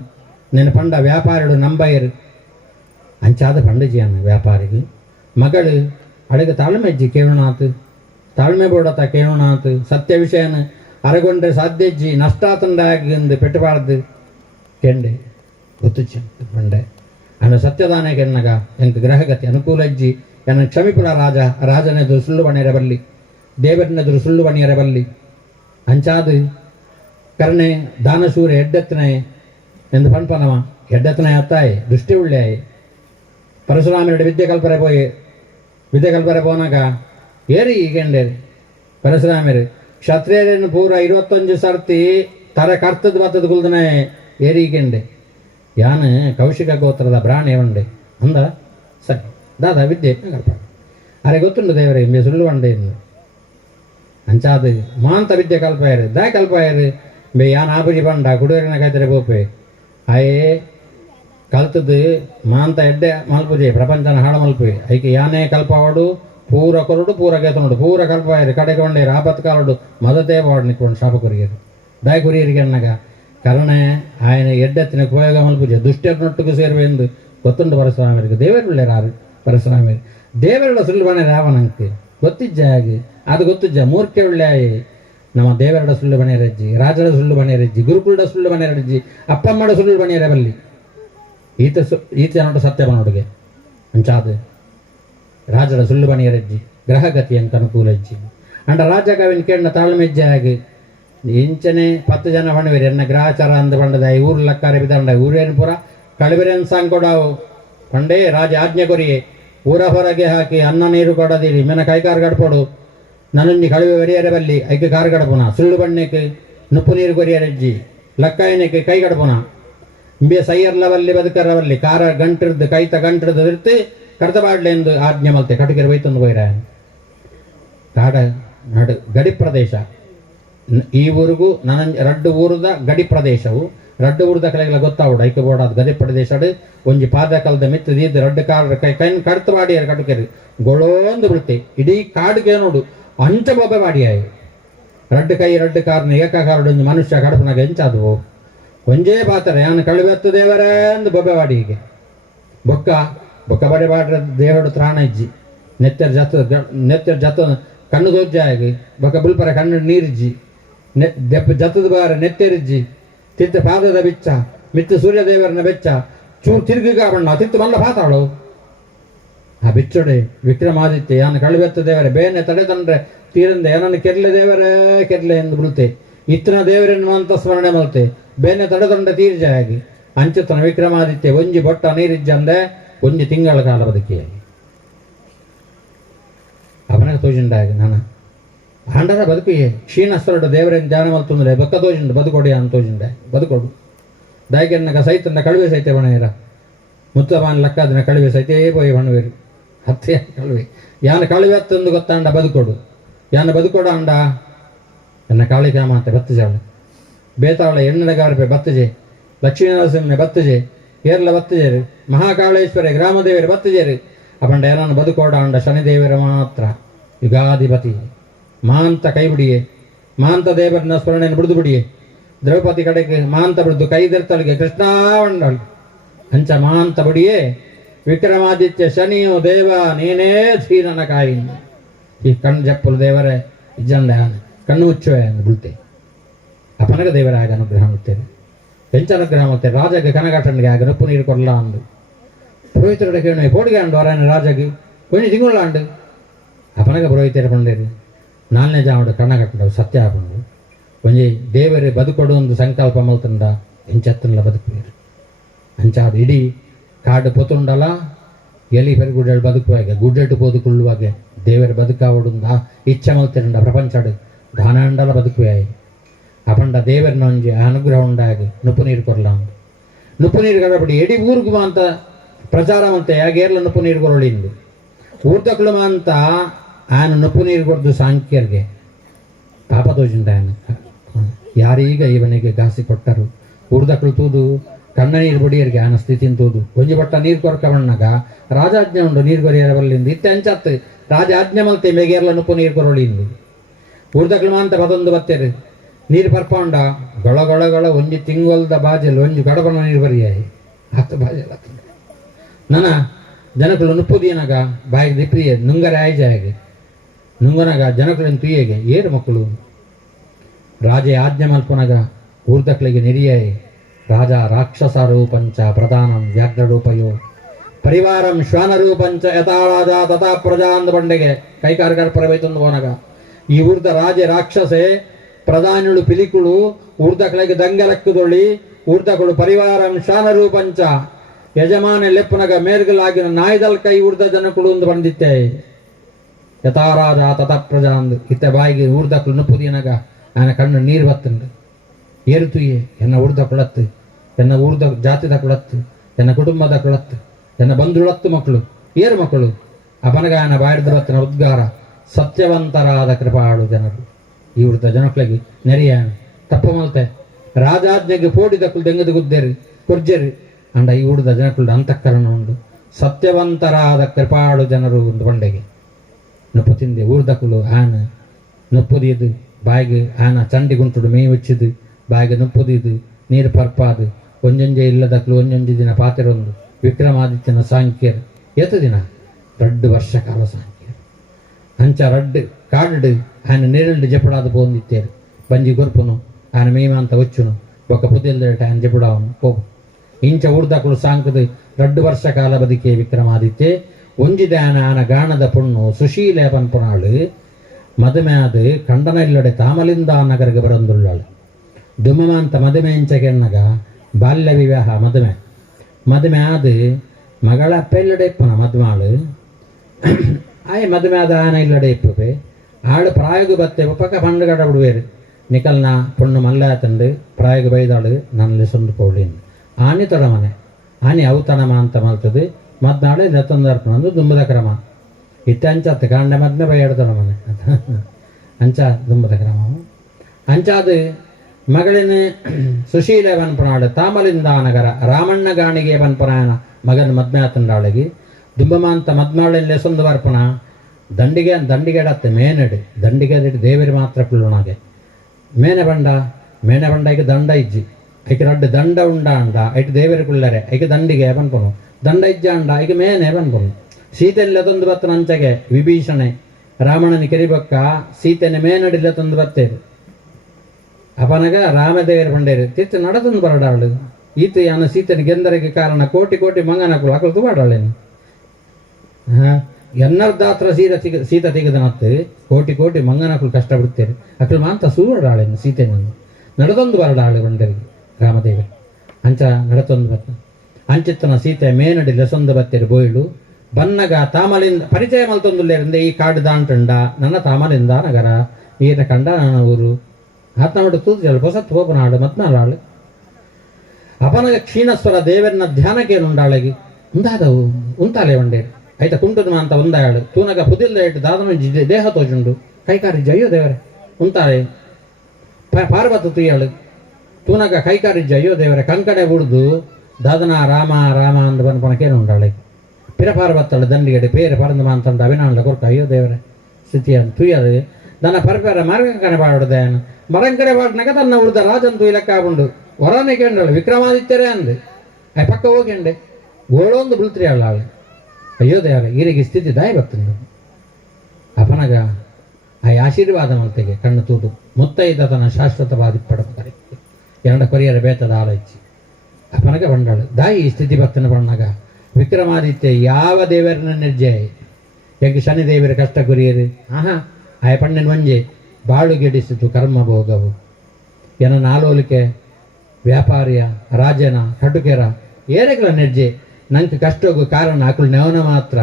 ನಿನ್ನ ಪಂಡ ವ್ಯಾಪಾರಿಡು ನಂಬೈರು ಅಂಚಾದ ಪಂಡಜಿಯನ್ನ ವ್ಯಾಪಾರಿಗೆ ಮಗಳು ಅಡಗ ತಾಳ್ಮೆಜ್ಜಿ ಕೇಳುಣಾತು ತಾಳ್ಮೆ ಬೋಡತ ಕೇಳುಣಾತು ಸತ್ಯ ವಿಷಯನ ಅರಗೊಂಡ್ರೆ ಸಾಧ್ಯಜ್ಜಿ ನಷ್ಟಾತಂಡಾಗಿಂದು ಪೆಟ್ಟಬಾರ್ದು ಕೆಂಡೆ ಗೊತ್ತು ಪಂಡೆ ಅನ್ನ ಸತ್ಯದಾನೆ ಕೆಣ್ಣಗ ಎಂಕ ಗ್ರಹಗತಿ ಅನುಕೂಲಜ್ಜಿ ಎನ್ನ ಕ್ಷಮಿಪುರ ರಾಜನೆದುರು ಸುಳ್ಳು ಬಣಿಯರ ಬಲ್ಲಿ ದೇವರನೆದುರು ಸುಳ್ಳು ಬಣಿಯರ ಬಲ್ಲಿ ಅಂಚಾದು ಕರ್ಣೆ ದಾನಶೂರ ಎಡ್ಡೆತ್ತನೆ ಎಂದು ಪನ್ಪನವ ಎಡ್ಡೆತ್ತನೆ ಅತ್ತಾಯಿ ದೃಷ್ಟಿ ಉಳ್ಳೆಯಾಯಿ ಪರಶುರಾಮരുടെ ವಿದ್ಯೆ ಕಲ್ಪರೆ ಪೋನಾಗ ಏರಿ ಈಗೆಂಡೇರಿ ಪರಶುರಾಮರು ಕ್ಷತ್ರಿಯರನ್ನು ಪೂರ 21 ಸರ್ತಿ ತರ ಕರ್ತದ ಬತ್ತದ ಕುಲ್ದನೆ ಏರಿ ಈಗೆಂಡೆ ಯಾನ ಕೌಶಿಕ ಗೋತ್ರದ ಬ್ರಾಣೆ ಉಂಡೆ ಅಂದ ಸರಿ ದಾದ ವಿದ್ಯೆ ಕಲ್ಪ ಅರೆ ಗೊತ್ತುಂಡು ದೇವರೇ ಮೇ ಸುಳ್ಳು ಬಂಡೆ ಅಂಚಾದು ಮಾಂತ ವಿದ್ಯೆ ಕಲ್ಪಾಯರು ದಾಯ ಕಲ್ಪಾಯರು ಬೇ ಯಾನ್ ಆಪುಜಿ ಬಂಡ ಕುಡುವರಿನ ಕಾಯ್ತಾರೆ ಬೋಪೆ ಅಯೇ ಕಲ್ತದ್ದು ಮಾಂತ ಎಡ್ಡೆ ಮಲ್ಪುಜೆ ಪ್ರಪಂಚನ ಹಾಳ ಮಲ್ಪೆ ಐಕೆ ಯಾನೇ ಕಲ್ಪವಾಡು ಪೂರ ಕೊರಡು ಪೂರ ಗೆತನೋಡು ಪೂರ ಕಲ್ಪಾಯರು ಕಡೆಗೆ ಕೊಂಡೇರು ಆಪತ್ ಕಾಲಡು ಮದತೇ ಬಾಡು ನಿಕ್ಕೊಂಡು ಶಾಪ ಕುರಿಯರು ದಾಯ ಕುರಿಯರಿಗೆ ಅನ್ನಗ ಕರ್ಣೆ ಆಯನ ಎಡ್ಡೆತ್ತಿನ ಉಪಯೋಗ ಮಲ್ಪುಜೆ ದುಷ್ಟನೊಟ್ಟಿಗೆ ಸೇರುವೆ ಎಂದು ಗೊತ್ತುಂಡು ಪರಶುರಾಮರಿಗೆ ದೇವರುಳ್ಳೆ ರಾರು ಪರಶುರಾಮರು ದೇವರುಳ್ಳ ಸುಳ್ಳು ಬಣ್ಣ ರಾವಣಂತೆ ಗೊತ್ತಿಜ್ಜ ಹಾಗೆ ಅದು ಗೊತ್ತಿಜ್ಜ ಮೂರ್ಖೆ ಒಳ್ಳೆಯಾಯಿ ನಮ್ಮ ದೇವರಡ ಸುಳ್ಳು ಬಣಿಯರಜ್ಜಿ ರಾಜರ ಸುಳ್ಳು ಬಣಿಯರಜ್ಜಿ ಗುರುಕುಲದ ಸುಳ್ಳು ಬಣಿಯರಜ್ಜಿ ಅಪ್ಪಮ್ಮಡ ಸುಳ್ಳು ಬಣಿಯರ ಬಲ್ಲಿ ಈತ ನೋಟ ಸತ್ಯ ಬನೋಡುಗೆ ಅಂಚಾದು ರಾಜರ ಸುಳ್ಳು ಬಣಿಯರಜ್ಜಿ ಗ್ರಹಗತಿ ಅಂತ ಅನುಕೂಲಜ್ಜಿ ಅಂಡ ರಾಜಕವಿನ ಕೇಳಿನ ತಾಳ್ಮೆಜ್ಜೆ ಆಗಿ ಇಂಚನೆ 10 ಜನ ಬಣವೇರಿ ಎನ್ನ ಗ್ರಹಚಾರ ಅಂದ ಬಂಡದ ಊರು ಲಕ್ಕಾರೆ ಬಿದ್ದಂಡ ಊರೇನು ಪುರ ಕಳಿಬೆರೆನ್ ಸಾಂಗ್ ಕೊಡಾವು ಪಂಡೇ ರಾಜ ಆಜ್ಞೆ ಕೊರಿಯೇ ಊರ ಹೊರಗೆ ಹಾಕಿ ಅನ್ನ ನೀರು ಕೊಡದಿರಿ ಮೆನ ಕೈಕಾರು ಗಡ್ಪೋಡು ನನ್ನೊಂದು ಕಳುವೆ ಒರಿಯರೆ ಬಲ್ಲಿ ಐಕೆ ಕಾರು ಗಡಪುನ ಸುಳ್ಳು ಬಣ್ಣಕ್ಕೆ ನುಪ್ಪು ನೀರು ಕೊರಿಯರಜ್ಜಿ ಲಕ್ಕಾಯನಕ್ಕೆ ಕೈ ಗಡಪುನ ಇಂಬೆ ಸೈಯರ್ಲವಲ್ಲಿ ಬದುಕರವಲ್ಲಿ ಕಾರ ಗಂಟಿರ್ದು ಕೈತ ಗಂಟಿರ್ದು ಇರ್ತಿ ಕಡ್ತ ಬಾಡ್ಲೆ ಎಂದು ಆಜ್ಞೆ ಮಲ್ತೆ ಕಟಕೆರೆ ಬೈತಂದು ಬೈರ ಕಾಡ ನಡು ಗಡಿ ಪ್ರದೇಶ ಈ ಊರಿಗೂ ನನ್ನ ರಡ್ಡು ಊರದ ಗಡಿ ಪ್ರದೇಶವು ರಡ್ಡು ಊರದ ಕಲೆಗಳ ಗೊತ್ತಾವುಡು ಐಕೆ ಬೋಡಾದ ಗಡಿ ಪ್ರದೇಶ ಒಂಜಿ ಪಾದ ಕಲ್ದ ಮಿತ್ತು ದೀದ್ ರಡ್ಡು ಕಾರ ಕೈನ್ ಕಡ್ತ ಬಾಡಿಯಾರ ಕಟಕೆರೆ ಗೊಳೋಂದು ಬಿಡ್ತೆ ಇಡೀ ಕಾಡಿಗೆ ನೋಡು ಅಂಚ ಬೊಬ್ಬೆ ಬಾಡಿಯಾಯಿ ರಡ್ಡು ಕೈ ರಡ್ಡು ಕಾರ್ನ ಏಕಾಕಾರಡು ಒಂದು ಮನುಷ್ಯ ಕಡಪನಾಗ ಎಂಚಾದವು ಒಂಜೇ ಪಾತ್ರೆ ಯಾನು ಕಳುವೆತ್ತು ದೇವರೇ ಅಂದು ಬೊಬ್ಬೆ ಬಾಡಿಗೆ ಬೊಕ್ಕ ಬಡೆ ಬಾಡ್ರ ದೇವಡು ತ್ರಾಣ ಇಜ್ಜಿ ನೆತ್ತರ ಜತ ಕಣ್ಣು ದೊಜ್ಜಾಗಿ ಬೊಕ್ಕ ಬುಲ್ಪರ ಕಣ್ಣು ನೀರಿಜ್ಜಿ ದೆಪ್ಪ ಜತದ ಬಾರ ನೆತ್ತೆರಿಜ್ಜಿ ತಿತ್ತ ಪಾದದ ಬಿಚ್ಚ ಮಿತ್ತು ಸೂರ್ಯದೇವರನ ಬೆಚ್ಚ ಚೂರು ತಿರುಗಿಗ ಬಣ್ಣ ತಿತ್ತು ಮಲ್ಲ ಪಾತಾಳು ಆ ಬಿಚ್ಚೊಡೆ ವಿಕ್ರಮಾದಿತ್ಯ ಯಾನ ಕಳುವೆತ್ತ ದೇವರೇ ಬೇನೆ ತಡೆದಂಡ್ರೆ ತೀರಂದ ಏನನ್ನು ಕೆರ್ಲೆ ದೇವರೇ ಕೆರ್ಲೆ ಎಂದು ಬಿಡುತ್ತೆ ಇತ್ತಿನ ದೇವರನ್ನು ಅಂತ ಸ್ಮರಣೆ ಮಲ್ತೆ ಬೇನೆ ತಡೆದಂಡ ತೀರ್ಜಾಗಿ ಅಂಚುತನ ವಿಕ್ರಮಾದಿತ್ಯ ಒಂಜಿ ಬೊಟ್ಟ ನೀರಿಜ್ಜಂದೆ ಒಂಜಿ ತಿಂಗಳ ಕಾಲ ಬದುಕಿಯಾಗಿ ಅವನಿಗೆ ತೋಜಿಂಡಾಗಿ ನಾನು ಹಂಡದ ಬದುಕಿಯೇ ಕ್ಷೀಣಸ್ಥರಡು ದೇವರೇನು ಧ್ಯಾನ ಮಲ್ತಂದ್ರೆ ಬೊಕ್ಕ ತೋಜಿಂಡು ಬದುಕೊಡಿ ಅಂತ ತೋಜಿಂಡೆ ಬದುಕೊಡು ದಾಯ್ಗೆನ್ನಗ ಸೈತಂದ ಕಳುವೆ ಸೈತೆ ಬಣೇರ ಮುತ್ತಬಾನ್ ಲಕ್ಕದಿನ ಕಳುವೆ ಸೈತೇ ಪೋಯಿ ಬಣ್ಣವೇರು ಹತ್ತೆ ಕಳುವೆ ಯಾನ ಕಳುವೆ ಹತ್ತೊಂದು ಗೊತ್ತಾಂಡ ಬದುಕೊಡು ಯಾನ ಬದುಕೊಡ ಅಂಡ ಎನ್ನ ಕಾಳಿಕಾ ಮಾತೆ ಬತ್ತಜಾಳು ಬೇತಾವಳ ಎಣ್ಣೆಗಾರಪೆ ಬತ್ತಜೆ ಲಕ್ಷ್ಮೀನರಸಿಂಹನೆ ಬತ್ತಜೆ ಕೇರಳ ಬತ್ತಜೇರು ಮಹಾಕಾಳೇಶ್ವರ ಗ್ರಾಮದೇವರ ಬತ್ತಜೇರು ಅಪಂಡ ಏನನ್ನು ಬದುಕೋಡ ಅಂಡ ಶನಿದೇವರ ಮಾತ್ರ ಯುಗಾಧಿಪತಿ ಮಾಂತ ಕೈ ಬಿಡಿಯೇ ಮಾಂತ ದೇವರನ್ನ ಸ್ಮರಣೆಯನ್ನು ಬಿಡಿದು ಬಿಡಿಯೇ ದ್ರೌಪದಿ ಕಡೆಗೆ ಮಾಂತ ಬಿಡಿದು ಕೈದೆರ್ತಳಿಗೆ ಕೃಷ್ಣಾವಂಡಳು ಅಂಚ ಮಾಂತ ಬಿಡಿಯೇ ವಿಕ್ರಮಾದಿತ್ಯ ಶನಿಯು ದೇವ ನೀನೇ ಧೀರನ ಕಾಯಿನ ಈ ಕಣ್ಣು ಜಪ್ಪಲು ದೇವರೇ ಇಜ್ಜಂಡ ಕಣ್ಣು ಮುಚ್ಚುವೆ ಎಂದು ಬಿಡ್ತೆ ಅಪನಗ ದೇವರ ಆಗ ಅನುಗ್ರಹ ಮುತ್ತೇವೆ ಪೆಂಚ ಅನುಗ್ರಹ ಮುತ್ತೇವೆ ರಾಜಗೆ ಕನಗಾಟನಿಗೆ ಆಗ ನಪ್ಪು ನೀರು ಕೊಡಲ ಅಂದು ಪುರೋಹಿತರುಡೆ ಕೇಳಿ ಪೋಡಿಗೆ ಅಂಡು ಅವರನ್ನು ರಾಜಗೆ ಕೊಂಚ ತಿಂಗಳ ಅಂಡು ಅಪನಗ ಪುರೋಹಿತರು ಬಂಡೇರು ನಾಲ್ನೇ ಜಾವಡು ಕಣ್ಣಗಟ್ಟವು ಸತ್ಯ ಹಾಕೊಂಡು ಒಂಜಿ ದೇವರೇ ಬದುಕೊಡು ಒಂದು ಸಂಕಲ್ಪ ಮಲ್ತಂಡ ಇಂಚತ್ತಲ್ಲ ಬದುಕುವೇರು ಅಂಚಾದು ಇಡೀ ಕಾಡು ಪೊತ್ತುಂಡಲ ಎಲಿ ಪೆರುಗುಡ್ಡಳು ಬದುಕುವಾಗ ಗುಡ್ಡಟ್ಟು ಪೋದುಕೊಳ್ಳುವಾಗ ದೇವರ ಬದುಕಾವಡುಂದ ಇಚ್ಛೆ ಮಲ್ತಿರಂಡ ಪ್ರಪಂಚಡು ದಾನಾಂಡಲ ಬದುಕುವಾಯಿ ಅಪಂಡ ದೇವರನ್ನ ಒಂಜಿ ಅನುಗ್ರಹ ಉಂಡಾಗಿ ನುಪ್ಪು ನೀರು ಕೊರಲ ಅಂದು ನುಪ್ಪು ನೀರು ಕಡಬಡಿ ಎಡಿ ಊರಿಗೂ ಅಂತ ಪ್ರಚಾರ ಮಂತೆ ಯಾಗೇರ್ಲ ನುಪ್ಪು ನೀರು ಕೊರಳಿಂದು ಊರ್ದಕ್ಳು ಅಂತ ಆನು ನುಪ್ಪು ನೀರು ಕೊಡ್ದು ಸಾಂಖ್ಯರ್ಗೆ ಪಾಪ ತೋಜಿಂದ ಯಾರೀಗ ಇವನಿಗೆ ಗಾಸಿ ಕೊಟ್ಟರು ಊರ್ದಕ್ಳು ತೂದು ಕಣ್ಣ ನೀರು ಬಡಿಯರಿಗೆ ಆನ ಸ್ಥಿತಿನ ತೂದು ಒಂಜಿ ಬಟ್ಟ ನೀರು ಕೊರಕವಣ್ಣಗ ರಾಜಾಜ್ಞೆ ಉಂಡು ನೀರು ಕೊರಿಯರ ಬಲ್ಲಿಂದ ಇತ್ತೆ ಅಂಚತ್ತು ರಾಜ ಆಜ್ಞೆ ಮಲ್ತೆ ಮೇಗೇರ್ಲ ನುಪ್ಪು ನೀರು ಕೊರಳಿಂದು ಊರ್ದಕ್ಳು ಮಾಂತ ಪದೊಂದು ಬತ್ತೇರು ನೀರು ಪರ್ಪಂಡ ಗೊಳ ಗೊಳ ಗೊಳ ಒಂಜಿ ತಿಂಗೊಲ್ದ ಬಾಜೆಲ್ ಒಂಜಿ ಗಡಪನ ನೀರು ಬರಿಯಾಯಿ ಹತ್ತು ಬಾಜೆಲ್ ಹತ್ತು ನನ್ನ ಜನಕಲು ನುಪ್ಪುದೀನಾಗ ಬಾಯಿಗೆ ದಿಪ್ಪಿಯೇ ನುಂಗರೆ ಆಯ್ಜಾಯಿಗೆ ನುಂಗನಾಗ ಜನಕಳನ್ನು ತುಯ್ಯಗೆ ಏರು ಮಕ್ಕಳು ರಾಜೆ ಆಜ್ಞೆ ಮಲ್ಪನಾಗ ಊರ್ದಕ್ಳಿಗೆ ನೆರಿಯಾಯಿ ರಾಜ ರಾಕ್ಷಸ ರೂಪಂಚ ಪ್ರಧಾನಂ ವ್ಯಾಘ್ರ ರೂಪಯೋ ಪರಿವಾರಂ ಶ್ವಾನ ರೂಪಂಚ ಯಥಾ ರಾಜ ತಥಾ ಪ್ರಜಾ ಅಂದ ಬಂಡೆಗೆ ಕೈಕಾರ್ಗಾರ ಪರವೈತಂದು ಹೋನಾಗ ಈ ಊರ್ದ ರಾಜೆ ರಾಕ್ಷಸೆ ಪ್ರಧಾನುಳು ಪಿಲಿಕುಳು ಊರ್ದಕ್ಳಿಗೆ ದಂಗೆಲಕ್ಕುದೊಳ್ಳಿ ಊರ್ದಕಳು ಪರಿವಾರಂ ಶ್ವಾನ ರೂಪಂಚ ಯಜಮಾನ ಲೆಪ್ಪನಗ ಮೇರ್ಗಲಾಗಿನ ನಾಯ್ದಲ್ ಕೈ ಊರ್ದ ಜನಕುಳು ಒಂದು ಬಂದಿತ್ತೆ ಯಥಾರಾಜ ತಥ ಪ್ರಜಾ ಅಂದು ಇತ್ತ ಬಾಯಿಗೆ ಊರ್ದಕ್ಳು ನುಪ್ಪುದಿನಾಗ ಆನ ಕಣ್ಣು ನೀರು ಬತ್ತಂಡು ಏರುತುಯೇ ಎನ್ನ ಊರ್ದ ಕುಳತ್ತು ಎನ್ನ ಊರ್ದ ಜಾತಿದ ಕುಳತ್ತು ಎನ್ನ ಕುಟುಂಬದ ಕುಳತ್ತು ಎನ್ನ ಬಂಧುಳತ್ತು ಮಕ್ಕಳು ಏರು ಮಕ್ಕಳು ಅಪನಗ ಆನ ಬಾಯ್ದ ಬತ್ತನ ಉದ್ಗಾರ ಸತ್ಯವಂತರಾದ ಕೃಪಾಳು ಜನರು ಈ ಊರ್ದ ಜನಕ್ಳಿಗೆ ನೆರೆಯಾಣ ತಪ್ಪು ಮಲ್ತೆ ರಾಜಾಜ್ಞೆಗೆ ಪೋಡಿದಕ್ಕಳು ದೆಂಗದು ಗುದ್ದೇರಿ ಕೊರ್ಜೆರಿ ಅಂಡ ಈ ಊರ್ದ ಜನಕ್ಳು ಅಂತಃಕರಣ ಉಂಡು ಸತ್ಯವಂತರಾದ ಕೃಪಾಳು ಜನರು ಒಂದು ಬಂಡೆಗೆ ನೊಪ್ಪು ತಿಂದೆ ಊರ್ದಕ್ಕಳು ಆನ ನೊಪ್ಪುದಿಯದು ಬಾಯಿಗೆ ಆನ ಚಂಡಿ ಗುಂಟುಡು ಮೇವು ಹೆಚ್ಚಿದು ಬಾಯಿಗೆ ನೊಪ್ಪುದಿದು ನೀರು ಪರ್ಪಾದು ಒಂಜೊಂಜೆ ಇಲ್ಲದಕ್ಕಳು ಒಂಜೊಂಜು ದಿನ ಪಾತಿರೊಂದು ವಿಕ್ರಮಾದಿತ್ಯನ ಸಾಂಖ್ಯರು ಎತ್ತು ದಿನ 2 ವರ್ಷ ಕಾಲ ಸಾಂಖ್ಯರು ಅಂಚ ರಡ್ಡು ಕಾಡು ಆನ ನೆರಳು ಜಪಡಾದ ಪೋಂದಿತ್ತೇರು ಬಂಜಿ ಗೊರ್ಪುನು ಆನ ಮೇಮಂತ వచ్చును ఒక పుదిల్దట ఆయన జపడావను పో ఇంచ ఊర్దకులు సాంకదు 2 ವರ್ಷ ಕಾಲ ಬದುಕೆ ವಿಕ್ರಮಾದಿತ್ಯ ಒಂಜಿದ ಆನ ಗಾಣದ ಪುಣ್ಣು ಸುಶೀಲೆ ಪನ್ಪುನಾಳು ಮದುಮೆಯಾದು ಕಂಡನ ಇಲ್ಲಡೆ ತಾಮಲಿಂದ ನಗರಿಗೆ ಬರಂದುಳ್ಳಾಳು ದುಮ್ಮಂತ ಮದುವೆ ಇಂಚಗೆನ್ನಗ ಬಾಲ್ಯ ವಿವಾಹ ಮದುಮೆ ಆದು ಮಗಳ ಅಪ್ಪ ಇಲ್ಲಡೆ ಇಪ್ಪನ ಮದುಮಾಳು ಆಯ್ ಮದುವೆ ಆದ ಆನ ಇಲ್ಲಡೆ ಇಪ್ಪೆ ಆಳು ಪ್ರಾಯೋಗ ಬತ್ತೆ ಪಕ್ಕ ಪಂಡುಗಡ ಬಿಡುವೇರು ನಿಕಲ್ನ ಪುಣ್ಣು ಮಲ್ಲ ತಂಡು ಪ್ರಾಯೋಗ ಬೈದಾಳು ನನ್ನಲ್ಲಿ ಸೊಂದು ಪೌಳಿನ್ ಆನೆ ತೊಡ ಮನೆ ಆನೆ ಅವತನಮ ಅಂತ ಮಲ್ತದು ಮದ್ನಾಳೆ ನೆತ್ತೊಂದರ್ಪಣಂದು ದುಂಬದ ಕ್ರಮ ಇತ್ತೆ ಅಂಚತ್ತು ಕಾಂಡ ಮದ್ನೆ ಬೈಯಾಡ್ತಾಳ ಮನೆ ಅಂಚ ದುಂಬದ ಕ್ರಮ ಅಂಚಾದು ಮಗಳಿನ ಸುಶೀಲೆ ಬನ್ಪನಾಳು ತಾಮಲಿಂದ ನಗರ ರಾಮಣ್ಣ ಗಾಣಿಗೆ ಬನ್ಪನಾಯನ ಮಗನ ಮದ್ಮೆ ಆತಂಡಾಳಿಗೆ ದುಂಬಮಾಂತ ಮದ್ಮಾಳೆಲ್ಲೇ ಸೊಂದು ಬರ್ಪಣ ದಂಡಿಗೆ ಡತ್ತೆ ಮೇನಡು ದಂಡಿಗೆ ದೇವರಿ ಮಾತ್ರ ಕುಳ್ಳುನಾಗೆ ಮೇನೆ ಬಂಡ ಐಕೆ ದಂಡ ಇಜ್ಜಿ ಐಕೆ 2 ದಂಡ ಉಂಡ ಅಂಡ ಐಟು ದೇವರಿ ಕುಳ್ಳರೆ ಐಕೆ ದಂಡಿಗೆ ಬನ್ಪನು ದಂಡ ಇಜ್ಜ ಅಂಡ ಐಕೆ ಮೇನೆ ಬನ್ಪನು ಸೀತೆಲ್ಲ ತಂದು ಬತ್ತನ ಅಂಚಗೆ ವಿಭೀಷಣೆ ರಾವಣನ ಕೆರಿಬೊಕ್ಕ ಸೀತೆನೆ ಮೇನಡಿಲ್ಲ ತಂದು ಬತ್ತೇರು ಅಪನಗ ರಾಮದೇವರು ಬಂಡೇರು ತಿರ್ಚ ನಡತಂದು ಬರಡಾಳು ಈತ ಯಾನ ಸೀತೆನ ಗೆಂದರಿಗೆ ಕಾರಣ ಕೋಟಿ ಮಂಗನಕಲು ಅಕಲು ತುಬಾಡಾಳೇನು ಎನ್ನರ್ದಾತ್ರ ಸೀತ ತೆಗೆದನತ್ತು ಕೋಟಿ ಮಂಗನಕಲು ಕಷ್ಟ ಬಿಡ್ತೇವೆ ಅಕಲು ಮಾಂತ ಸೂರಡಾಳೇನು ಸೀತೆನನ್ನು ನಡೆದೊಂದು ಬರಡಾಳು ಬಂಡರಿಗೆ ರಾಮದೇವರು ಅಂಚ ನಡತೊಂದು ಬತ್ತ ಅಂಚಿತ್ತನ ಸೀತೆ ಮೇನಡಿ ಲೆಸೊಂದು ಬತ್ತೇರು ಬೋಯ್ಲು ಬನ್ನಗ ತಾಮಲಿಂದ ಪರಿಚಯ ಮಲ್ತೊಂದುಲ್ಲೇರಿಂದ ಈ ಕಾಡು ದಾಂಟುಂಡ ನನ್ನ ತಾಮಲಿಂದ ನಗರ ಈತ ಕಂಡ ನನ್ನ ಊರು ಆತ್ನವಡು ತೂಜಲ್ ಹೊಸತ್ತು ಹೋಪನಾಡು ಮತ್ನಾಳು ಅಪನಗ ಕ್ಷೀಣಸ್ವರ ದೇವರನ್ನ ಧ್ಯಾನಕ್ಕೇನುಂಡಾಳಗಿ ಉಂದಾದವು ಉಂತಾಲೆ ಒಂಡೇರು ಐತ ಕುಂಟುನು ಅಂತ ಒಂದಾಳು ತೂನಗ ಪುದಿಲ್ಲ ಇಟ್ಟು ದಾದನ ದೇಹ ತೋಜುಂಡು ಕೈಕಾರಿಜ್ಜ ಅಯ್ಯೋ ದೇವರೇ ಉಂತಾಳೆ ಪಾರ್ವತ ತುಯ್ಯಾಳು ತೂನಗ ಕೈಕಾರಿಜ್ಜ ಅಯ್ಯೋ ದೇವರೇ ಕಂಕಡೆ ಉಡ್ದು ದಾದನ ರಾಮ ರಾಮ ಅಂದ ಬನ್ಪನಕೇನು ಉಂಡಾಳೆ ಪಿರಪಾರ್ವತ್ತಳು ದಂಡಿಗಡೆ ಪೇರೆ ಪರಂದು ಅಂತಂದು ಅಭಿನಾಂಡ ಕೊರ್ಕ ಅಯ್ಯೋ ದೇವರೇ ಸ್ಥಿತಿಯನ್ನು ತುಯ್ಯದು ದನ ಪರಪೇರ ಮರಂಕನೆ ಬಾಡುದೇನು ಮರಂಕಡೆ ಬಾಡ್ನಾಗ ತನ್ನ ಉಳಿದ ರಾಜನ್ ತುಯ್ಲಕ್ಕಾಗುಂಡು ಹೊರನೆ ಕೇಂಡಳು ವಿಕ್ರಮಾದಿತ್ಯರೇ ಅಂದು ಆ ಪಕ್ಕ ಹೋಗಿಂಡೆ ಗೋಳೊಂದು ಬುಳ್ತ್ರಿ ಆಳು ಅಯ್ಯೋ ದೇವರೇ ಈರಿಗೆ ಸ್ಥಿತಿ ದಾಯ ಬರ್ತಂಡು ಅಪನಗ ಆ ಆಶೀರ್ವಾದ ಮಲ್ತೆಗೆ ಕಣ್ಣು ತೂದು ಮುತ್ತೈದ ತನ್ನ ಶಾಶ್ವತವಾದಿ ಪಡತಾರೆ ಎರಡ ಕೊರಿಯರ ಬೇತದ ಆಲೈಚಿ ಅಪನಗ ಬಂಡಳು ದಾಯಿ ಈ ಸ್ಥಿತಿ ಬರ್ತನ ಬಣ್ಣಗ ವಿಕ್ರಮಾದಿತ್ಯ ಯಾವ ದೇವರನ್ನ ನಿರ್ಜಯ ಹೆಂಗೆ ಶನಿ ದೇವರ ಕಷ್ಟ ಕೊರಿಯರು ಆಹಾ ಆಯ ಪಣ್ಣನ ಮಂಜೆ ಬಾಳು ಗೆಡಿಸಿತು ಕರ್ಮ ಭೋಗವು ಎನ ನಾಲೋಲಿಕೆ ವ್ಯಾಪಾರಿಯ ರಾಜನ ಕಟುಕೆರ ಏರೆಗಳ ನಿರ್ಜೆ ನಂಗೆ ಕಷ್ಟೋಗು ಕಾರಣ ಆಕಳು ನೆವನ ಮಾತ್ರ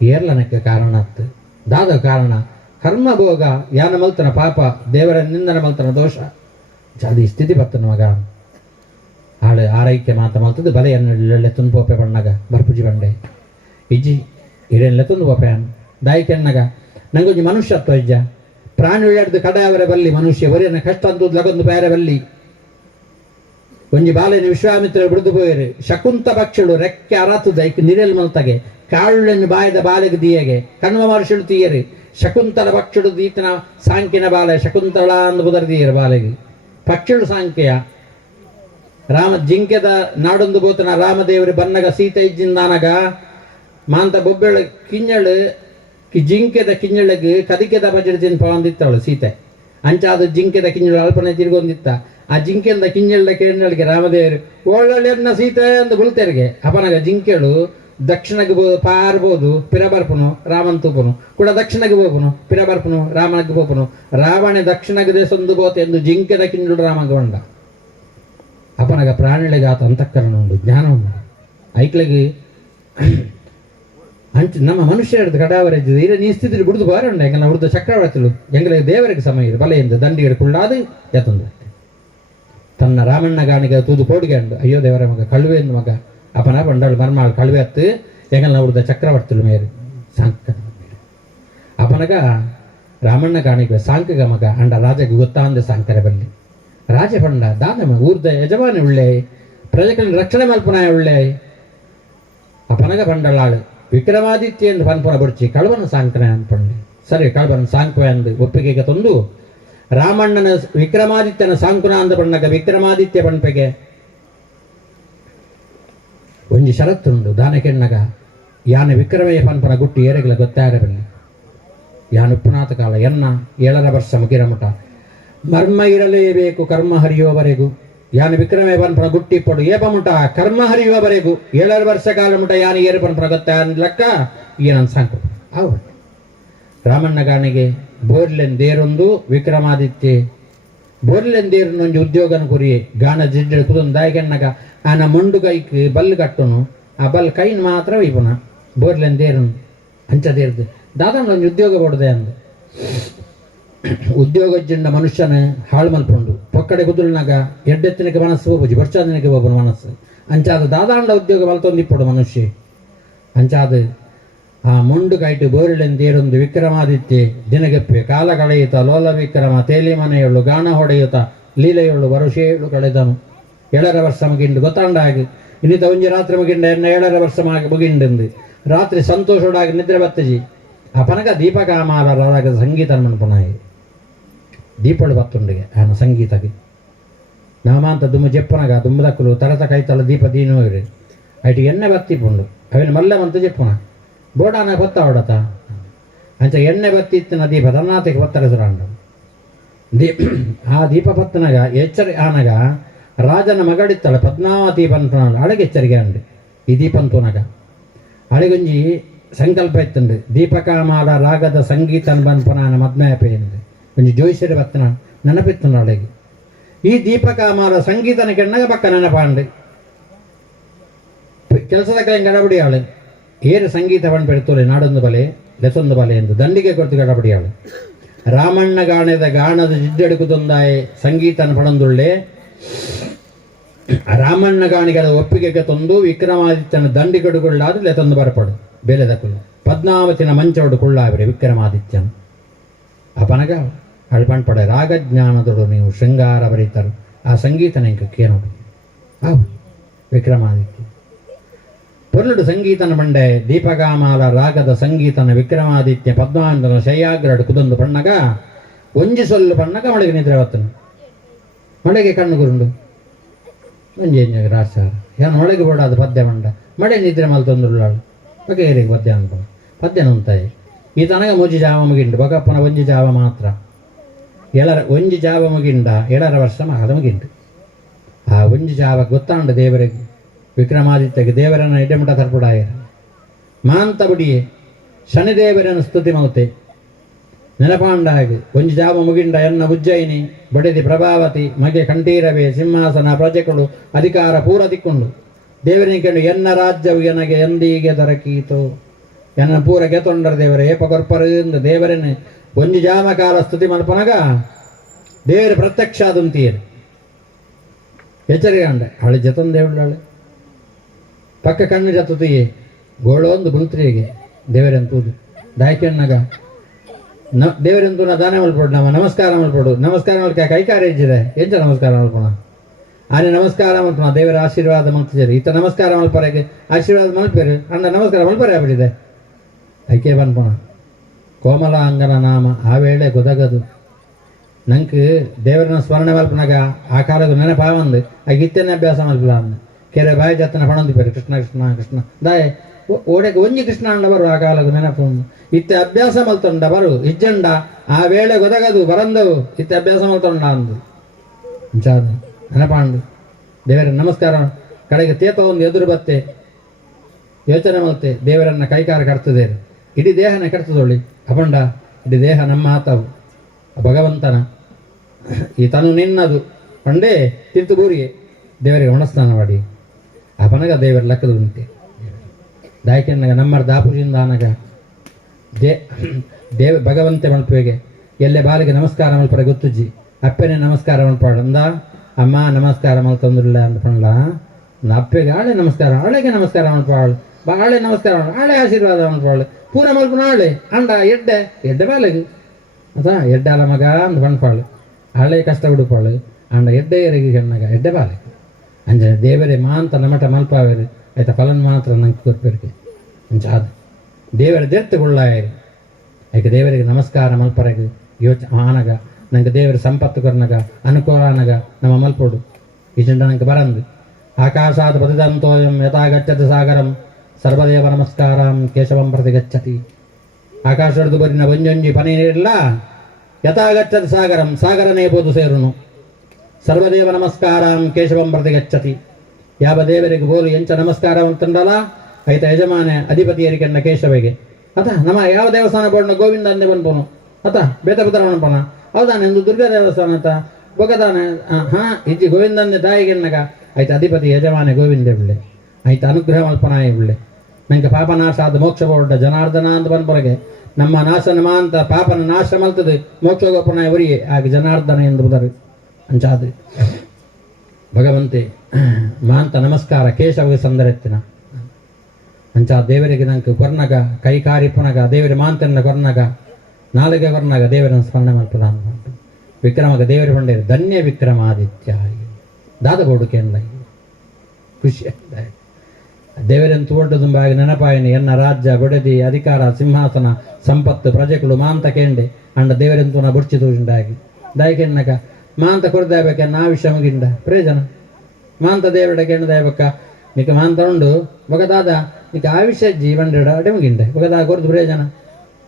ಏರ್ಲನಕ್ಕೆ ಕಾರಣ ಅತ್ತು ದಾದ ಕಾರಣ ಕರ್ಮ ಭೋಗ ಯಾನ ಮಲ್ತನ ಪಾಪ ದೇವರ ನಿಂದನ ಮಲ್ತನ ದೋಷ ಜಾದಿ ಸ್ಥಿತಿ ಬರ್ತನ ಮಗ ಆಳು ಆರೈಕೆ ಮಾತ ಮಲ್ತದ್ದು ಬಲೆಯನ್ನು ತುಂಬೋಪೆ ಬಣ್ಣಗ ಬರ್ಪುಜಿ ಬಂಡೆ ಇಜ್ಜಿ ಇಡೆಲ್ಲ ತುಂದು ಬೋಪೆನ್ ದಾಯಿಕೆಣ್ಣಗ ನಂಗೊಂಜಿ ಮನುಷ್ಯತ್ವ ಇಜ್ಜ ಪ್ರಾಣಿ ಉಳ್ಳಾಡ್ದು ಕಡಾವರೆ ಬಲ್ಲಿ ಮನುಷ್ಯ ಒರಿಯನ ಕಷ್ಟ ಅಂತದ್ದು ಲಗೊಂದು ಬೇರೆ ಬಲ್ಲಿ ಒಂಜಿ ಬಾಲೆನ ವಿಶ್ವಾಮಿತ್ರ ಬಿಡಿದು ಪೋಯರು ಶಕುಂತ ಪಕ್ಷಳು ರೆಕ್ಕೆ ಅರಾತು ದೈಕ್ ನಿರೆಲ್ ಮಲ್ತಗೆ ಕಾಳುಳನ್ನು ಬಾಯದ ಬಾಲೆಗೆ ದಿಯಗೆ ಕಣ್ವ ಮರುಷಳು ತೀಯರು ಶಕುಂತಲ ಪಕ್ಷಳು ಈತನ ಸಾಂಕಿನ ಬಾಲೆ ಶಕುಂತಳ ಅಂದು ಬುದರ್ದೀಯರು ಬಾಲೆಗೆ ಪಕ್ಷಳು ಸಾಂಖ್ಯ ರಾಮ ಜಿಂಕೆದ ನಾಡೊಂದು ಬೋತನ ರಾಮದೇವರು ಬನ್ನಗ ಸೀತೆ ಇಜ್ಜಿಂದಾನಗ ಮಾಂತ ಬೊಬ್ಬೆಳ ಕಿಂಜಳು ಜಿಂಕೆದ ಕಿಂಜಳಿಗೆ ಕದಿಕೆದ ಬಜಡ್ ತಿನ್ ಪವಂದಿತ್ತವಳು ಸೀತೆ ಅಂಚಾದ ಜಿಂಕೆದ ಕಿಂಜಳು ಅಲ್ಪನೆ ತಿರುಗೊಂದಿತ್ತ ಆ ಜಿಂಕೆಲ್ದ ಕಿಂಜಳ ಕೇಳಿಗೆ ರಾಮದೇವರು ಒಳ್ಳೆನ್ನ ಸೀತೆ ಎಂದು ಬುಲ್ತೆರಿಗೆ ಅಪನಗ ಜಿಂಕೆಳು ದಕ್ಷಿಣಗೆ ಪಾರ್ಬೋದು ಪಿರಬರ್ಪನು ರಾಮನ್ ತೂಪನು ಕೂಡ ದಕ್ಷಿಣಗೆ ಹೋಪನು ಪಿರಬರ್ಪನು ರಾಮನಿಗೆ ಹೋಪನು ರಾವಣೆ ದಕ್ಷಿಣಗೆ ದೇಸೊಂದು ಬೋತೆ ಎಂದು ಜಿಂಕೆದ ಕಿಂಜಳು ರಾಮಗೆ ಬಂಡ ಅಪನಗ ಪ್ರಾಣಿಗಳಿಗೆ ಆತ ಅಂತಃಕರಣ ಉಂಟು ಜ್ಞಾನ ಉಂಟು ಐಕ್ಳಿಗೆ ಅಂಚು ನಮ್ಮ ಮನುಷ್ಯ ಹಿಡಿದು ಕಡಾವರಜ್ಜದು ಇಲ್ಲ ನೀ ಸ್ಥಿತಿ ಬಿಡುದು ಬಾರಂಡ ಎಂಗಲ ಹುಡ್ದು ಚಕ್ರವರ್ತಿಗಳು ಎಂಗಳಿಗೆ ದೇವರಿಗೆ ಸಮಯ ಇರು ಬಲೆಯಿಂದ ದಂಡಿಗೆ ಕುಳ್ಳಾದು ಎತ್ತೊಂದು ತನ್ನ ರಾಮಣ್ಣ ಗಾಣಿಗೆ ತೂದು ಕೋಡಿಗೆ ಅಂಡು ಅಯ್ಯೋ ದೇವರ ಮಗ ಕಳುವೆ ಎಂದು ಮಗ ಅಪನ ಬಂಡಾಳು ಮರ್ಮಾಳು ಕಳುವೆ ಹತ್ತು ಎಂಗಲ ಹುಡ್ದ ಚಕ್ರವರ್ತಿಗಳು ಮೇರು ಸಾಂಕ ಅಪನಗ ರಾಮಣ್ಣ ಗಾಣಿಗೆ ಸಾಂಕಗ ಮಗ ಅಂಡ ರಾಜಗೆ ಗೊತ್ತಾಂದ ಸಾಂಕರೆ ಬಲ್ಲಿ ರಾಜ ಪಂಡ ದಾನಮ ಊರ್ದ ಯಜಮಾನಿ ಉಳ್ಳೆ ಪ್ರಜೆಗಳನ್ನ ರಕ್ಷಣೆ ಮಲ್ಪನಾಯ ಉಳ್ಳೆ ಅಪನಗ ಬಂಡಳಾಳು ವಿಕ್ರಮಾದಿತ್ಯ ಎಂದು ಪನ್ಪುರ ಬುಡ್ಚಿ ಕಳವನ ಸಾಂಕನೆ ಅನ್ಪಂಡೆ ಸರಿ ಕಳವನ ಸಾಂಕ್ವೆ ಅಂದು ಒಪ್ಪಿಗೆಗೆ ತಂದು ರಾಮಣ್ಣನ ವಿಕ್ರಮಾದಿತ್ಯನ ಸಾಂಕುನ ಅಂದ ಬಣ್ಣಗ ವಿಕ್ರಮಾದಿತ್ಯ ಪಂಪೆಗೆ ಒಂಜಿ ಷರತ್ತುಂಡು ದಾನಕೆಣ್ಣಗ ಯಾನ ವಿಕ್ರಮಯ್ಯ ಪನ್ಪುರ ಗುಟ್ಟಿ ಏರೆಗಳ ಗೊತ್ತಾರಬಲ್ಲಿ ಯಾನ ಉಪ್ಪುನಾಥ ಕಾಲ ಎನ್ನ 7 ವರ್ಷ ಮುಗಿರಮುಟ ಮರ್ಮ ಇರಲೇಬೇಕು ಕರ್ಮ ಹರಿಯುವವರೆಗೂ ಯಾನ ವಿಕ್ರಮೇ ಪನ್ಪುರ ಗುಟ್ಟಿ ಪಡು ಏಪಮುಟ ಕರ್ಮ ಹರಿಯುವವರೆಗೂ 7 ವರ್ಷ ಕಾಲ ಮುಟ ಯಾನ ಏರು ಪನ್ಪುರ ಗೊತ್ತ ಲೆಕ್ಕ ಏನನ್ ಸಾಂಕು ಅವು ರಾಮಣ್ಣ ಗಾಣಿಗೆ ಬೋರ್ಲೆಂದೇರೊಂದು ವಿಕ್ರಮಾದಿತ್ಯ ಬೋರ್ಲೆಂದೇರನೊಂದು ಉದ್ಯೋಗನ ಕುರಿ ಗಾಣ ಜಿಡ್ಡು ಕುದೊಂದು ದಾಯಗೆಣ್ಣಗ ಆನ ಮೊಂಡು ಕೈಕ್ ಬಲ್ಲು ಕಟ್ಟುನು ಆ ಬಲ್ ಕೈನ್ ಮಾತ್ರ ವೈಪುನ ಬೋರ್ಲೆಂದೇರನು ಅಂಚದೇರ್ದು ದಾದಂಗೊಂದು ಉದ್ಯೋಗ ಕೊಡದೆ ಅಂದ ಉದ್ಯೋಗಜ್ಜಂಡ ಮನುಷ್ಯನ ಹಾಳು ಮಲ್ಪುಂಡು ಪೊಕ್ಕಡೆ ಕುದುಲ್ನಾಗ ಎಡ್ಡೆತ್ತಿನಕ್ಕೆ ಮನಸ್ಸು ಹೋಗುಜಿ ಬರ್ಚಾದಿನಕ್ಕೆ ಹೋಗ್ಬನು ಮನಸ್ಸು ಅಂಚಾದ ದಾದಾಂಡ ಉದ್ಯೋಗ ಮಲ್ತೊಂದಿಪ್ಪಡು ಮನುಷ್ಯ ಅಂಚಾದ ಆ ಮೊಂಡು ಕೈಟು ಬೋರಿಳೆಂದೇರೊಂದು ವಿಕ್ರಮಾದಿತ್ಯ ದಿನಗಪ್ಪೆ ಕಾಲ ಕಳೆಯುತ್ತ ಲೋಲ ವಿಕ್ರಮ ತೇಲಿ ಮನೆಯೊಳ್ಳು ಗಾಣ ಹೊಡೆಯುತ್ತ ಲೀಲೆಯೊಳ್ಳು ವರುಷೇಳು ಕಳೆದನು 7 ವರ್ಷ ಮುಗಿಂಡು ಗೊತ್ತಾಂಡಾಗಿ ಇನ್ನಿತ ಒಂಜಿ ರಾತ್ರಿ ಮುಗಿಂಡ 7 ವರ್ಷ ಮುಗಿಂಡು ರಾತ್ರಿ ಸಂತೋಷೋಡಾಗಿ ನಿದ್ರೆ ಬತ್ತಜಿ ಅಪನಗ ದೀಪಕಾಮಾರ ಸಂಗೀತ ಮನ್ಪುನಾಯಿ ದೀಪಳು ಬತ್ತುಂಡಿಗೆ ಆನ ಸಂಗೀತಗೆ ನಾಮಾಂತ ದುಮ್ಮ ಜೆಪ್ಪುನಗ ದುಮ್ಮದಕ್ಕಲು ತರತ ಕೈತಲ ದೀಪ ದೀನೋಯ್ರಿ ಐಟಿ ಎಣ್ಣೆ ಬತ್ತಿಪ್ಪುಂಡು ಅವಿನ ಮಲ್ಲ ಮಂತ ಜೆಪ್ಪುನ ಬೋಡಾನ ಬತ್ತ ಹೊಡತ ಅಂಚ ಎಣ್ಣೆ ಬತ್ತಿತ್ತಿನ ದೀಪ ತನ್ನಾತಿಗೆ ಬತ್ತರಸುರಾಂಡು ಆ ದೀಪ ಬತ್ತನಗ ಎಚ್ಚರಿ ಆನಗ ರಾಜನ ಮಗಳಿತ್ತಳ ಪದ್ಮಾವತಿ ಪಂಪನಾಡು ಅಳಗೆ ಎಚ್ಚರಿಕೆ ಅಂಡು ಈ ದೀಪಂತುನಗ ಅಳಿಗೊಂಜಿ ಸಂಕಲ್ಪ ಇತ್ತಂಡು ದೀಪಕಾಮಾಲ ರಾಗದ ಸಂಗೀತನ ಬನ್ಪನಾನ ಮದ್ಮೇಪೆ ಎಂದು ಒಂಜಿ ಜೋಯಿಸರಿ ಬತ್ತನ ನೆನಪಿತ್ತು ಅಳಗೆ ಈ ದೀಪಕಾಮಾರ ಸಂಗೀತನ ಕೆಣ್ಣಗ ಪಕ್ಕ ನೆನಪಾಂಡು ಕೆಲಸದ ಕೈ ಗಡಬಡಿಯಾಳು ಏರು ಸಂಗೀತ ಪಂಡು ಪೆಡ್ತೋಳೆ ನಾಡೊಂದು ಬಲೆ ಲೆಸೊಂದು ಬಲೆ ಎಂದು ದಂಡಿಗೆ ಕೊಡ್ತು ಗಡಬಡಿಯಾಳು ರಾಮಣ್ಣ ಗಾಣದ ಗಾಣದ ಜಿಡ್ಡೆಡುಕುದೊಂದಾಯೆ ಸಂಗೀತನ ಪಡಂದುಳ್ಳೆ ರಾಮಣ್ಣ ಗಾಣಿಗಳ ಒಪ್ಪಿಗೆಗೆ ತಂದು ವಿಕ್ರಮಾದಿತ್ಯನ ದಂಡಿಗಡುಗುಳ್ಳಾದ ಲೆತೊಂದು ಬರಪಡು ಬೇಲೆದ ಕುಳ್ಳ ಪದ್ಮಾವತಿನ ಮಂಚೋಡು ಕುಳ್ಳಾವಿರೆ ವಿಕ್ರಮಾದಿತ್ಯನ ಅಪನಗ ಅಳ್ಪಣ್ಪಡೆ ರಾಗಜ್ಞಾನದೊಡು ನೀವು ಶೃಂಗಾರ ಬರೀತರು ಆ ಸಂಗೀತನ ಇಂಕ ಕೇನೋಡು ಅವು ವಿಕ್ರಮಾದಿತ್ಯ ಪೊರ್ಲುಡು ಸಂಗೀತನ ಬಂಡೆ ದೀಪಗಾಮಾಲ ರಾಗದ ಸಂಗೀತನ ವಿಕ್ರಮಾದಿತ್ಯ ಪದ್ಮಾಂತನ ಶಯ್ಯಾಗ್ರಡು ಕುದೊಂದು ಪಣ್ಣಗ ಒಂಜಿ ಸೊಲ್ಲು ಪಣ್ಣಗ ಮಳೆಗೆ ನಿದ್ರೆ ಹೊತ್ತನು ಮಳೆಗೆ ಕಣ್ಣು ಗುರುಂಡು ಒಂಜಿ ರಾಸಾರ ಏನು ಒಳಗೆ ಬೋಡಾದ ಪದ್ಯ ಮಂಡ ಮಳೆ ನಿದ್ರೆ ಮಲ್ತೊಂದುಳ್ಳಾಳು ಬಗೆಹರಿಗೆ ಪದ್ಯ ಅನ್ಕೊಂಡು ಪದ್ಯನ ಉಂತಾಯಿ ಈ ತನಗ ಮುಜಿ ಜಾವ ಮುಗಿಂಡು ಬಗಪ್ಪನ ಒಂಜಿ ಜಾವ ಮಾತ್ರ ಒಂಜಿ ಜಾವ ಮುಗಿಂಡ 7 ವರ್ಷ ಮಗದ ಮುಗಿಂಡು ಆ ಒಂಜಿ ಜಾವ ಗೊತ್ತಾಂಡು ದೇವರಿಗೆ ವಿಕ್ರಮಾದಿತ್ಯಗೆ ದೇವರನ್ನು ಇಡಮುಟ ತರ್ಪುಡಾಯ ಮಾಂತ ಬುಡಿಯೇ ಶನಿದೇವರನ್ನು ಸ್ತುತಿ ಮೌತೆ ನೆನಪಾಂಡಾಗಿ ಒಂಜಿ ಜಾವ ಮುಗಿಂಡ ಎನ್ನ ಉಜ್ಜಯಿನಿ ಬಡಿದಿ ಪ್ರಭಾವತಿ ಮಗೆ ಕಂಠೀರವೇ ಸಿಂಹಾಸನ ಪ್ರಜೆಗಳು ಅಧಿಕಾರ ಪೂರ ದಿಕ್ಕೊಂಡು ದೇವರಿನ ಎನ್ನ ರಾಜ್ಯವು ಎನಗೆ ಎಂದೀಗೆ ದೊರಕೀತು ಎನ್ನ ಪೂರ ಗೆತೊಂಡರ ದೇವರೇ ಏಪಗೊರ್ಪರಿಂದ ದೇವರನ್ನು ಒಂಜಿ ಜಾಮ ಕಾಲ ಸ್ತುತಿ ಮಲ್ಪನಗ ದೇವರು ಪ್ರತ್ಯಕ್ಷ ಆದಂತೀರು ಎಚ್ಚರಿಕೆ ಅಂಡೆ ಹಳೆ ಜತನ್ ದೇವಳಾಳೆ ಪಕ್ಕ ಕಣ್ಣು ಜತುತಿಯೇ ಗೋಳೊಂದು ಬುಲ್ತ್ರಿಗೆ ದೇವರೆಂತೂದು ದಾಯ್ಕೆಣ್ಣಗ ದೇವರೆಂತೂ ನಾ ದಾನ ಮಲ್ಪಡು ನಮ್ಮ ನಮಸ್ಕಾರ ಮಲ್ಪಡು ನಮಸ್ಕಾರ ಮಲ್ಕ ಕೈಕಾರ ಇಜ್ಜಿದೆ ಎಂಚ ನಮಸ್ಕಾರ ಮಲ್ಪಣ ಆನೆ ನಮಸ್ಕಾರ ಮಲ್ಪಣ ದೇವರ ಆಶೀರ್ವಾದ ಮಲ್ತಿದ್ದಾರೆ ಈತ ನಮಸ್ಕಾರ ಮಲ್ಪರೆಗೆ ಆಶೀರ್ವಾದ ಮಲ್ಪೇರು ಅಣ್ಣ ನಮಸ್ಕಾರ ಮಲ್ಪರೆ ಆಗ್ಬಿಟ್ಟಿದೆ ಐಕೆ ಬನ್ಪಣ ಕೋಮಲ ಅಂಗನ ನಾಮ ಆ ವೇಳೆ ಗೊದಗದು ನಂಗೆ ದೇವರನ್ನ ಸ್ಮರಣೆ ಮಲ್ಪನಾಗ ಆ ಕಾಲದ ನೆನಪಾವಂದು ಆಗ ಇತ್ತೇನೆ ಅಭ್ಯಾಸ ಮಲ್ಪಲ ಅಂದ ಕೆರೆ ಬಾಯಿ ಜತ್ತನ ಪಣಂದು ಬೇರೆ ಕೃಷ್ಣ ಕೃಷ್ಣ ಕೃಷ್ಣ ದಾಯೆ ಓಡೆಗೆ ಒಂಜಿ ಕೃಷ್ಣ ಅಂಡ ಬರು ಆ ಕಾಲದ ನೆನಪು ಇತ್ತೆ ಅಭ್ಯಾಸ ಮಲ್ತೊಂಡ ಬರು ಇಜ್ಜಂಡ ಆ ವೇಳೆ ಗೊದಗದು ಬರಂದವು ಇತ್ತೆ ಅಭ್ಯಾಸ ಮಲ್ತೊಂಡ ಅಂದು ಜಾದು ನೆನಪಾಂಡು ದೇವರ ನಮಸ್ಕಾರ ಕಡೆಗೆ ತೇತ ಒಂದು ಎದುರು ಬತ್ತೆ ಯೋಚನೆ ಮಲ್ತೆ ದೇವರನ್ನ ಕೈಕಾರ ಕಟ್ತದೆ ಇಡೀ ದೇಹನ ಕಟ್ತದೊಳ್ಳಿ ಅಪಂಡ ಇಡೀ ದೇಹ ನಮ್ಮ ಆತವು ಭಗವಂತನ ಈ ತನು ನಿನ್ನದು ಪಂಡೇ ತೀರ್ತು ಬೂರಿಗೆ ದೇವರಿಗೆ ಮನಸ್ನಾನ ಮಾಡಿ ಅಪನಗ ದೇವರ ಲೆಕ್ಕದ ಉಂಟೆ ದಾಯಕೆನ್ನಗ ನಮ್ಮರ ದಾಪುಜಿಂದ ಆನಗ ದೇವ ಭಗವಂತೆ ಮಲ್ಪೆಗೆ ಎಲ್ಲೆ ಬಾಲಿಗೆ ನಮಸ್ಕಾರ ಮಲ್ಪರೆ ಗೊತ್ತುಜ್ಜಿ ಅಪ್ಪನೇ ನಮಸ್ಕಾರ ಮಲ್ಪಾಡು ಅಂದ ಅಮ್ಮ ನಮಸ್ಕಾರ ಮಲ್ತಂದಿಲ್ಲ ಅಂತ ಪಂಡ್ಲ ಅಪ್ಪೆಗೆ ಆಳೆ ನಮಸ್ಕಾರ ಆಳೆಗೆ ನಮಸ್ಕಾರ ಮಲ್ಪಾಳು ಆಳೆ ನಮಸ್ಕಾರ ಆಳೆ ಆಶೀರ್ವಾದ ಮಲ್ಪಾಳು ಪೂರ ಮಲ್ಪನ ಆಳೆ ಅಂಡ ಎಡ್ಡೆ ಬಾಲಿಗೆ ಅದಾ ಎಡ್ಡಾಲ ಮಗ ಅಂದ್ ಪಣ್ಪಾಳು ಹಳೆ ಕಷ್ಟ ಹುಡುಪಾಳು ಅಂಡ ಎಡ್ಡೆ ಎರಿಗೆ ಹೆಣ್ಣಗ ಎಡ್ಡೆ ಬಾಲೆ ಅಂಜ ದೇವರೇ ಮಾಂತ ನಮಟ ಮಲ್ಪಾವೇರು ಆಯ್ತಾ ಫಲನ್ ಮಾತ್ರ ನಂಗೆ ಕೊರ್ಪೇರಿಗೆ ಅಂಚಾದ ದೇವರ ದೆತ್ತುಗೊಳ್ಳಾಯರು ಆಯ್ಕೆ ದೇವರಿಗೆ ನಮಸ್ಕಾರ ಮಲ್ಪರೆಗೆ ಆನಗ ನಂಗೆ ದೇವರ ಸಂಪತ್ತು ಕೊರ್ನಗ ಅನುಕೂಲ ಅನಗ ನಮ್ಮ ಮಲ್ಪೋಡು ಈ ಜಂಡ ನಂಗೆ ಬರಂದು ಆಕಾಶಾದ ಪತಿದಂತೋಯಂ ಯಥಾ ಗಚ್ಚತಿ ಸಾಗರಂ ಸರ್ವದೇವ ನಮಸ್ಕಾರಂ ಕೇಶವಂ ಪ್ರತಿ ಗಚ್ಚತಿ ಆಕಾಶ ಹೊಡೆದು ಬರಿನ ಒಂಜೊಂಜಿ ಪನಿ ನೀರಿಲ್ಲ ಯಥಾಗಚ್ಚದ ಸಾಗರಂ ಸಾಗರನೇ ಬೋದು ಸೇರುನು ಸರ್ವದೇವ ನಮಸ್ಕಾರಂ ಕೇಶವಂ ಪ್ರತಿ ಗಚ್ಚತಿ ಯಾವ ದೇವರಿಗೆ ಬೋಲು ಎಂಚ ನಮಸ್ಕಾರ ಅಂತಂಡಲ್ಲ ಆಯ್ತಾ ಯಜಮಾನೆ ಅಧಿಪತಿಯರಿಕೆಂಡ ಕೇಶವಿಗೆ ಅತ ನಮ್ಮ ಯಾವ ದೇವಸ್ಥಾನ ಬೋರ್ಡ್ನ ಗೋವಿಂದ ಅಂದೆ ಬಂದ್ಬೋನು ಅತ ಬೇತ ಬಿದ್ದರವಣಪನ ಹೌದಾನೆ ಒಂದು ದುರ್ಗಾ ದೇವಸ್ಥಾನ ಅಂತ ಬೊಗದಾನೆ ಹಾ ಇಜ್ಜಿ ಗೋವಿಂದಂದೆ ತಾಯಿಗೆನ್ನಗ ಆಯ್ತಾ ಅಧಿಪತಿ ಯಜಮಾನೆ ಗೋವಿಂದೇ ಬಿಳ್ಳೆ ಆಯ್ತಾ ಅನುಗ್ರಹ ಮಲ್ಪನಾಯ ಬಿಳ್ಳೆ ನಂಗೆ ಪಾಪನಾಶ ಆದ ಮೋಕ್ಷ ಬೋರ್ಡ ಜನಾರ್ದನ ಅಂತ ಬಂದ್ಬರಗೆ ನಮ್ಮ ನಾಶನ ಮಾಂತ ಪಾಪನ ನಾಶ ಮಲ್ತದೆ ಮೋಕ್ಷ ಗೋಪನಾಯ ಒರಿಯೇ ಆಗ ಜನಾರ್ದನ ಎಂದು ಬುದರು ಅಂಚಾದ ಭಗವಂತೆ ಮಾಂತ ನಮಸ್ಕಾರ ಕೇಶವಿಗೆ ಸಂದರೆತ್ತಿನ ಅಂಚಾ ದೇವರಿಗೆ ನಂಗೆ ಕೊರ್ನಗ ಕೈಕಾರಿ ಪುನಗ ದೇವರ ಮಾಂತನ ಕೊರ್ನಗ ನಾಲಿಗೆ ಕೊರ್ನಗ ದೇವರನ್ನು ಸ್ಮರಣೆ ಮಲ್ಪದ ವಿಕ್ರಮಗ ದೇವರ ಬಂಡೇರು ಧನ್ಯ ವಿಕ್ರಮಾದಿತ್ಯ ದಾದ ಬೋಡುಕೆ ಅಂದ ಖುಷಿ ದೇವರನ್ನು ತೋಟದುಂಬಾಗಿ ನೆನಪಾಯನಿ ಎನ್ನ ರಾಜ್ಯ ಬೊಡೆದಿ ಅಧಿಕಾರ ಸಿಂಹಾಸನ ಸಂಪತ್ತು ಪ್ರಜೆಗಳು ಮಾಂತ ಕೆಂಡೆ ಅಂಡ ದೇವರಂತೂ ನಾ ಬುಡ್ಚಿ ತೋಜುಂಡಾಗಿ ದಾಯಕೆನ್ನಕ ಮಾಂತ ಕೊಡ್ದಾಬೇಕನ್ನ ಆ ವಿಷಯ ಮುಗಿಂಡ ಪ್ರಯೋಜನ ಮಾಂತ ದೇವರ ಕೆಂಡ ದಾಯಬೇಕ ನಿಕ ಮಾಂತ ಉಂಡು ಬೊಗದಾದ ನಿಕ ಆ ವಿಷಯ ಜೀವಂಡ ಅಡೆ ಮುಗಿಂಡೆ ಬೊಗದ ಕೊರ್ದು ಪ್ರಯೋಜನ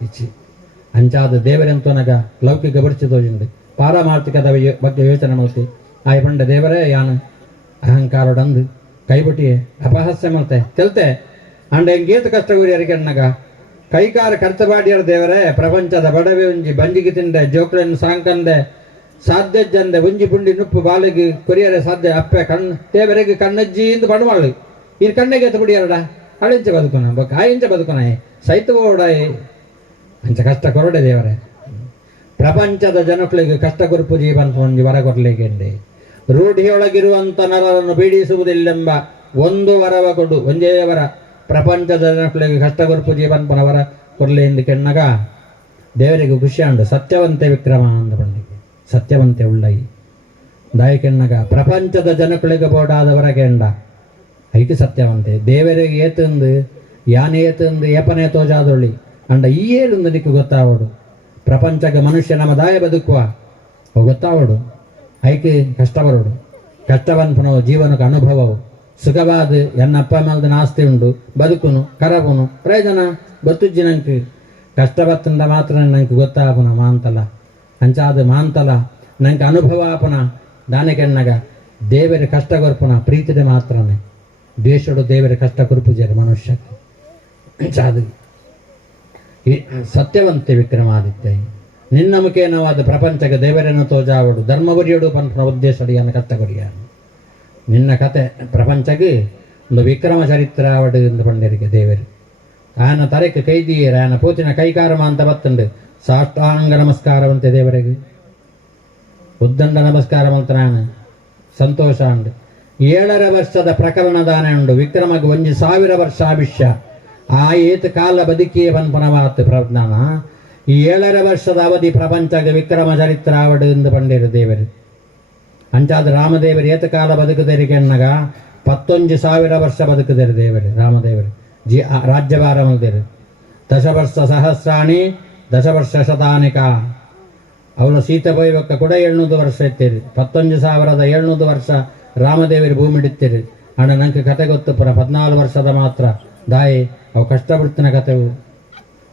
ಇಚ್ಚಿ ಅಂಚಾದ ದೇವರಂತೂ ನಗ ಲೌಕಿಕ ಬುಡ್ಚಿ ತೋಜುಂಡೆ ಪಾರಮಾರ್ಥಿಕದ ಬಗ್ಗೆ ಯೋಚನೆ ಮಾಡ್ತಿ ಆಯ್ ಪಂಡ ದೇವರೇ ಯಾನು ಅಹಂಕಾರೊಡಂದು ಕೈಬಿಟ್ಟಿಯೇ ಅಪಹಾಸ್ಯ ಮಾಡ್ತೆ ತೆಲ್ತೆ ಅಂಡ ಹೆಂಗೇತು ಕಷ್ಟ ಗುರಿಯರಿಗೆನ್ನಗ ಕೈಕಾರ ಕರ್ತಬಾಡಿಯರ ದೇವರೇ ಪ್ರಪಂಚದ ಬಡವೆ ಉಂಜಿ ಬಂಜಿಗೆ ತಿಂಡೆ ಜೋಕ್ಳನ್ನು ಸಾಂಕಂದೆ ಸಾಧ್ಯ ಜಂದೆ ಒಂಜಿ ಪುಂಡಿ ನುಪ್ಪು ಬಾಲಿಗೆ ಕೊರಿಯರೆ ಸಾಧ್ಯ ಅಪ್ಪೆ ತೇವರೆಗೆ ಕಣ್ಣಜ್ಜಿ ಇಂದು ಬಡಮಾಳು ಈ ಕಣ್ಣಿಗೆ ಎತ್ತ ಬಿಡಿಯರಡ ಅಳಿಂಚ ಬದುಕೋಣ ಆಯಿಂಚ ಬದುಕೋಣ ಸೈತ ಓಡಾಯಿ ಅಂಚ ಕಷ್ಟ ಕೊರಡೆ ದೇವರೇ ಪ್ರಪಂಚದ ಜನಗಳಿಗೆ ಕಷ್ಟ ಕೊರುಪು ಜೀವನ ಒಂಜಿ ವರ ಕೊರ್ಲಿಕ್ಕೆ ರೂಢಿಯೊಳಗಿರುವಂತ ನರರನ್ನು ಬೀಡಿಸುವುದಿಲ್ಲೆಂಬ ಒಂದು ವರವ ಕೊಡು ಒಂದೇ ವರ ಪ್ರಪಂಚದ ಜನಗಳಿಗೆ ಕಷ್ಟ ಕೊರುಪು ಜೀವನ ವರ ಕೊರ್ಲಿ ಎಂದು ಕೆಣ್ಣಗ ದೇವರಿಗೂ ಖುಷಿ ಉಂಡು ಸತ್ಯವಂತೆ ವಿಕ್ರಮ ಅಂದ ಬಂದಿಗೆ ಸತ್ಯವಂತೆ ಉಳ್ಳೈ ದಾಯಿ ಕೆಣ್ಣಗ ಪ್ರಪಂಚದ ಜನಗಳಿಗೆ ಬೋಡಾದವರ ಕೆಂಡ ಐತಿ ಸತ್ಯವಂತೆ ದೇವರಿಗೆ ಏತಂದು ಯಾನೆ ಏತಂದು ಏಪನೆ ತೋಜಾದೊಳ್ಳಿ ಅಂಡ ಈ ಏರುಂದು ನಿಕ್ಕು ಗೊತ್ತಾವಡು ಪ್ರಪಂಚಗ ಮನುಷ್ಯ ನಮ್ಮ ದಾಯ ಬದುಕುವ ಗೊತ್ತಾವಡು ಐಕೆ ಕಷ್ಟ ಬರೋಡು ಕಷ್ಟವನ್ಪನೋ ಜೀವನಕ್ಕೆ ಅನುಭವವು ಸುಖವಾದ ಎನ್ನಪ್ಪ ಮಲ್ದ ಆಸ್ತಿ ಉಂಡು ಬದುಕುನು ಕರಗುನು ಪ್ರಯೋಜನ ಗೊತ್ತುಜ್ಜಿನಂಗೆ ಕಷ್ಟ ಬತ್ತಂದ ಮಾತ್ರ ನಂಗೆ ಗೊತ್ತಾಪನ ಮಾಂತಲ ಅಂಚಾದ ಮಾಂತಲ ನಂಗೆ ಅನುಭವ ಆಪನ ದಾನಕೆಣ್ಣಗ ದೇವರ ಕಷ್ಟ ಕೊರ್ಪುನ ಪ್ರೀತಿದೆ ಮಾತ್ರನೇ ದ್ವೇಷಡು ದೇವರ ಕಷ್ಟ ಕೊರ್ಪುಜರು ಮನುಷ್ಯಕ್ಕೆ ಅಂಚಾದ ಸತ್ಯವಂತೆ ವಿಕ್ರಮಾದಿತ್ಯ ನಿನ್ನ ಮುಖೇನವಾದ ಪ್ರಪಂಚಕ್ಕೆ ದೇವರನ್ನು ತೋಜಾವಡು ಧರ್ಮಗುರಿಯೋಡು ಪಂಪನ ಉದ್ದೇಶಡಿಯನ್ನು ಕಷ್ಟಗುರಿಯ ನಿನ್ನ ಕತೆ ಪ್ರಪಂಚಕ್ಕೆ ಒಂದು ವಿಕ್ರಮ ಚರಿತ್ರ ಅವಡು ಎಂದು ಪಂಡರಿಗೆ ದೇವರು ಆಯನ ತರಕ್ಕೆ ಕೈದಿಯರು ಆಯನ ಪೂಚಿನ ಕೈಕಾರಮ ಅಂತ ಬತ್ತುಂಡು ಸಾಷ್ಟಾಂಗ ನಮಸ್ಕಾರವಂತೆ ದೇವರಿಗೆ ಉದ್ದಂಡ ನಮಸ್ಕಾರ ಅಂತ ನಾನು ಸಂತೋಷ ಉಂಡು 7 ವರ್ಷದ ಪ್ರಕರಣದಾನೆ ಉಂಡು ವಿಕ್ರಮಗೆ 1000 ವರ್ಷ ಆಭಿಷ್ಯ ಆ ಏತ ಕಾಲ ಬದುಕಿಯೇ ಪನ್ಪನವಾತ್ ಪ್ರಜ್ಞಾನ ಈ 7 ವರ್ಷದ ಅವಧಿ ಪ್ರಪಂಚಕ್ಕೆ ವಿಕ್ರಮ ಚರಿತ್ರ ಅವಡು ಎಂದು ಪಂಡಿರು ದೇವರು ಅಂಚಾದ ರಾಮದೇವರು ಏತ ಕಾಲ ಬದುಕುದೇರಿ ಕೆಣ್ಣಗ 11,000 ವರ್ಷ ಬದುಕುದೇರು ದೇವರು ರಾಮದೇವರು ರಾಜ್ಯಭಾರ ಮಲ್ದೇರು ದಶವರ್ಷ ಸಹಸ್ರಾಣಿ ದಶವರ್ಷ ಶತಾನಿಕ ಅವಳ ಸೀತೆ ಬೈವಕ್ಕ ಕೂಡ 700 ವರ್ಷ ಇತ್ತೀರಿ 11,700 ವರ್ಷ ರಾಮದೇವರು ಭೂಮಿ ಇಡ್ತೀರಿ ಅಣ್ಣ ನಂಗೆ ಕತೆ ಗೊತ್ತು ಪುರ 14 ವರ್ಷದ ಮಾತ್ರ ದಾಯಿ ಅವು ಕಷ್ಟಪಡ್ತಿನ ಕತೆವು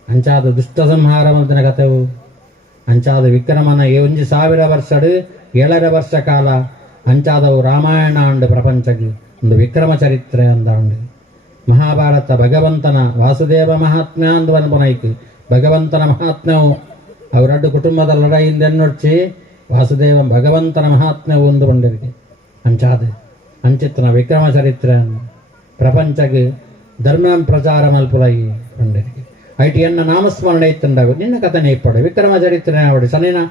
ಅಂಚಾದ ದುಷ್ಟ ಸಂಹಾರ ಮಂತಿನ ಕತೆವು ಅಂಚಾದ ವಿಕ್ರಮನ 1,000 ವರ್ಷಡು 7 ವರ್ಷ ಕಾಲ ಅಂಚಾದವು ರಾಮಾಯಣ ಅಂಡು ಪ್ರಪಂಚಕ್ಕೆ ಒಂದು ವಿಕ್ರಮ ಚರಿತ್ರೆ ಅಂದ ಉಂಡು ಮಹಾಭಾರತ ಭಗವಂತನ ವಾಸುದೇವ ಮಹಾತ್ಮ್ಯ ಅಂದು ಅನ್ಪನೈಕು ಭಗವಂತನ ಮಹಾತ್ಮ್ಯವು ಅವರಡ್ಡು ಕುಟುಂಬದ ಲಡಾಯಿಂದ ಎನ್ನೊಡ್ಚಿ ವಾಸುದೇವ ಭಗವಂತನ ಮಹಾತ್ಮ್ಯವು ಒಂದು ಬಂಡರಿಗೆ ಅಂಚಾದ ಅಂಚಿತ್ತನ ವಿಕ್ರಮ ಚರಿತ್ರೆ ಪ್ರಪಂಚಕ್ಕೆ ಧರ್ಮ ಪ್ರಚಾರ ಮಲ್ಪುಲೈ ಬಂಡರಿಗೆ ಐಟಿ ಎನ್ನ ನಾಮಸ್ಮರಣೆ ಇತ್ತಂಡಾಗು ನಿನ್ನ ಕಥನೆ ಇಪ್ಪಡು ವಿಕ್ರಮ ಚರಿತ್ರೆ ಅವಡು ಸನಿನ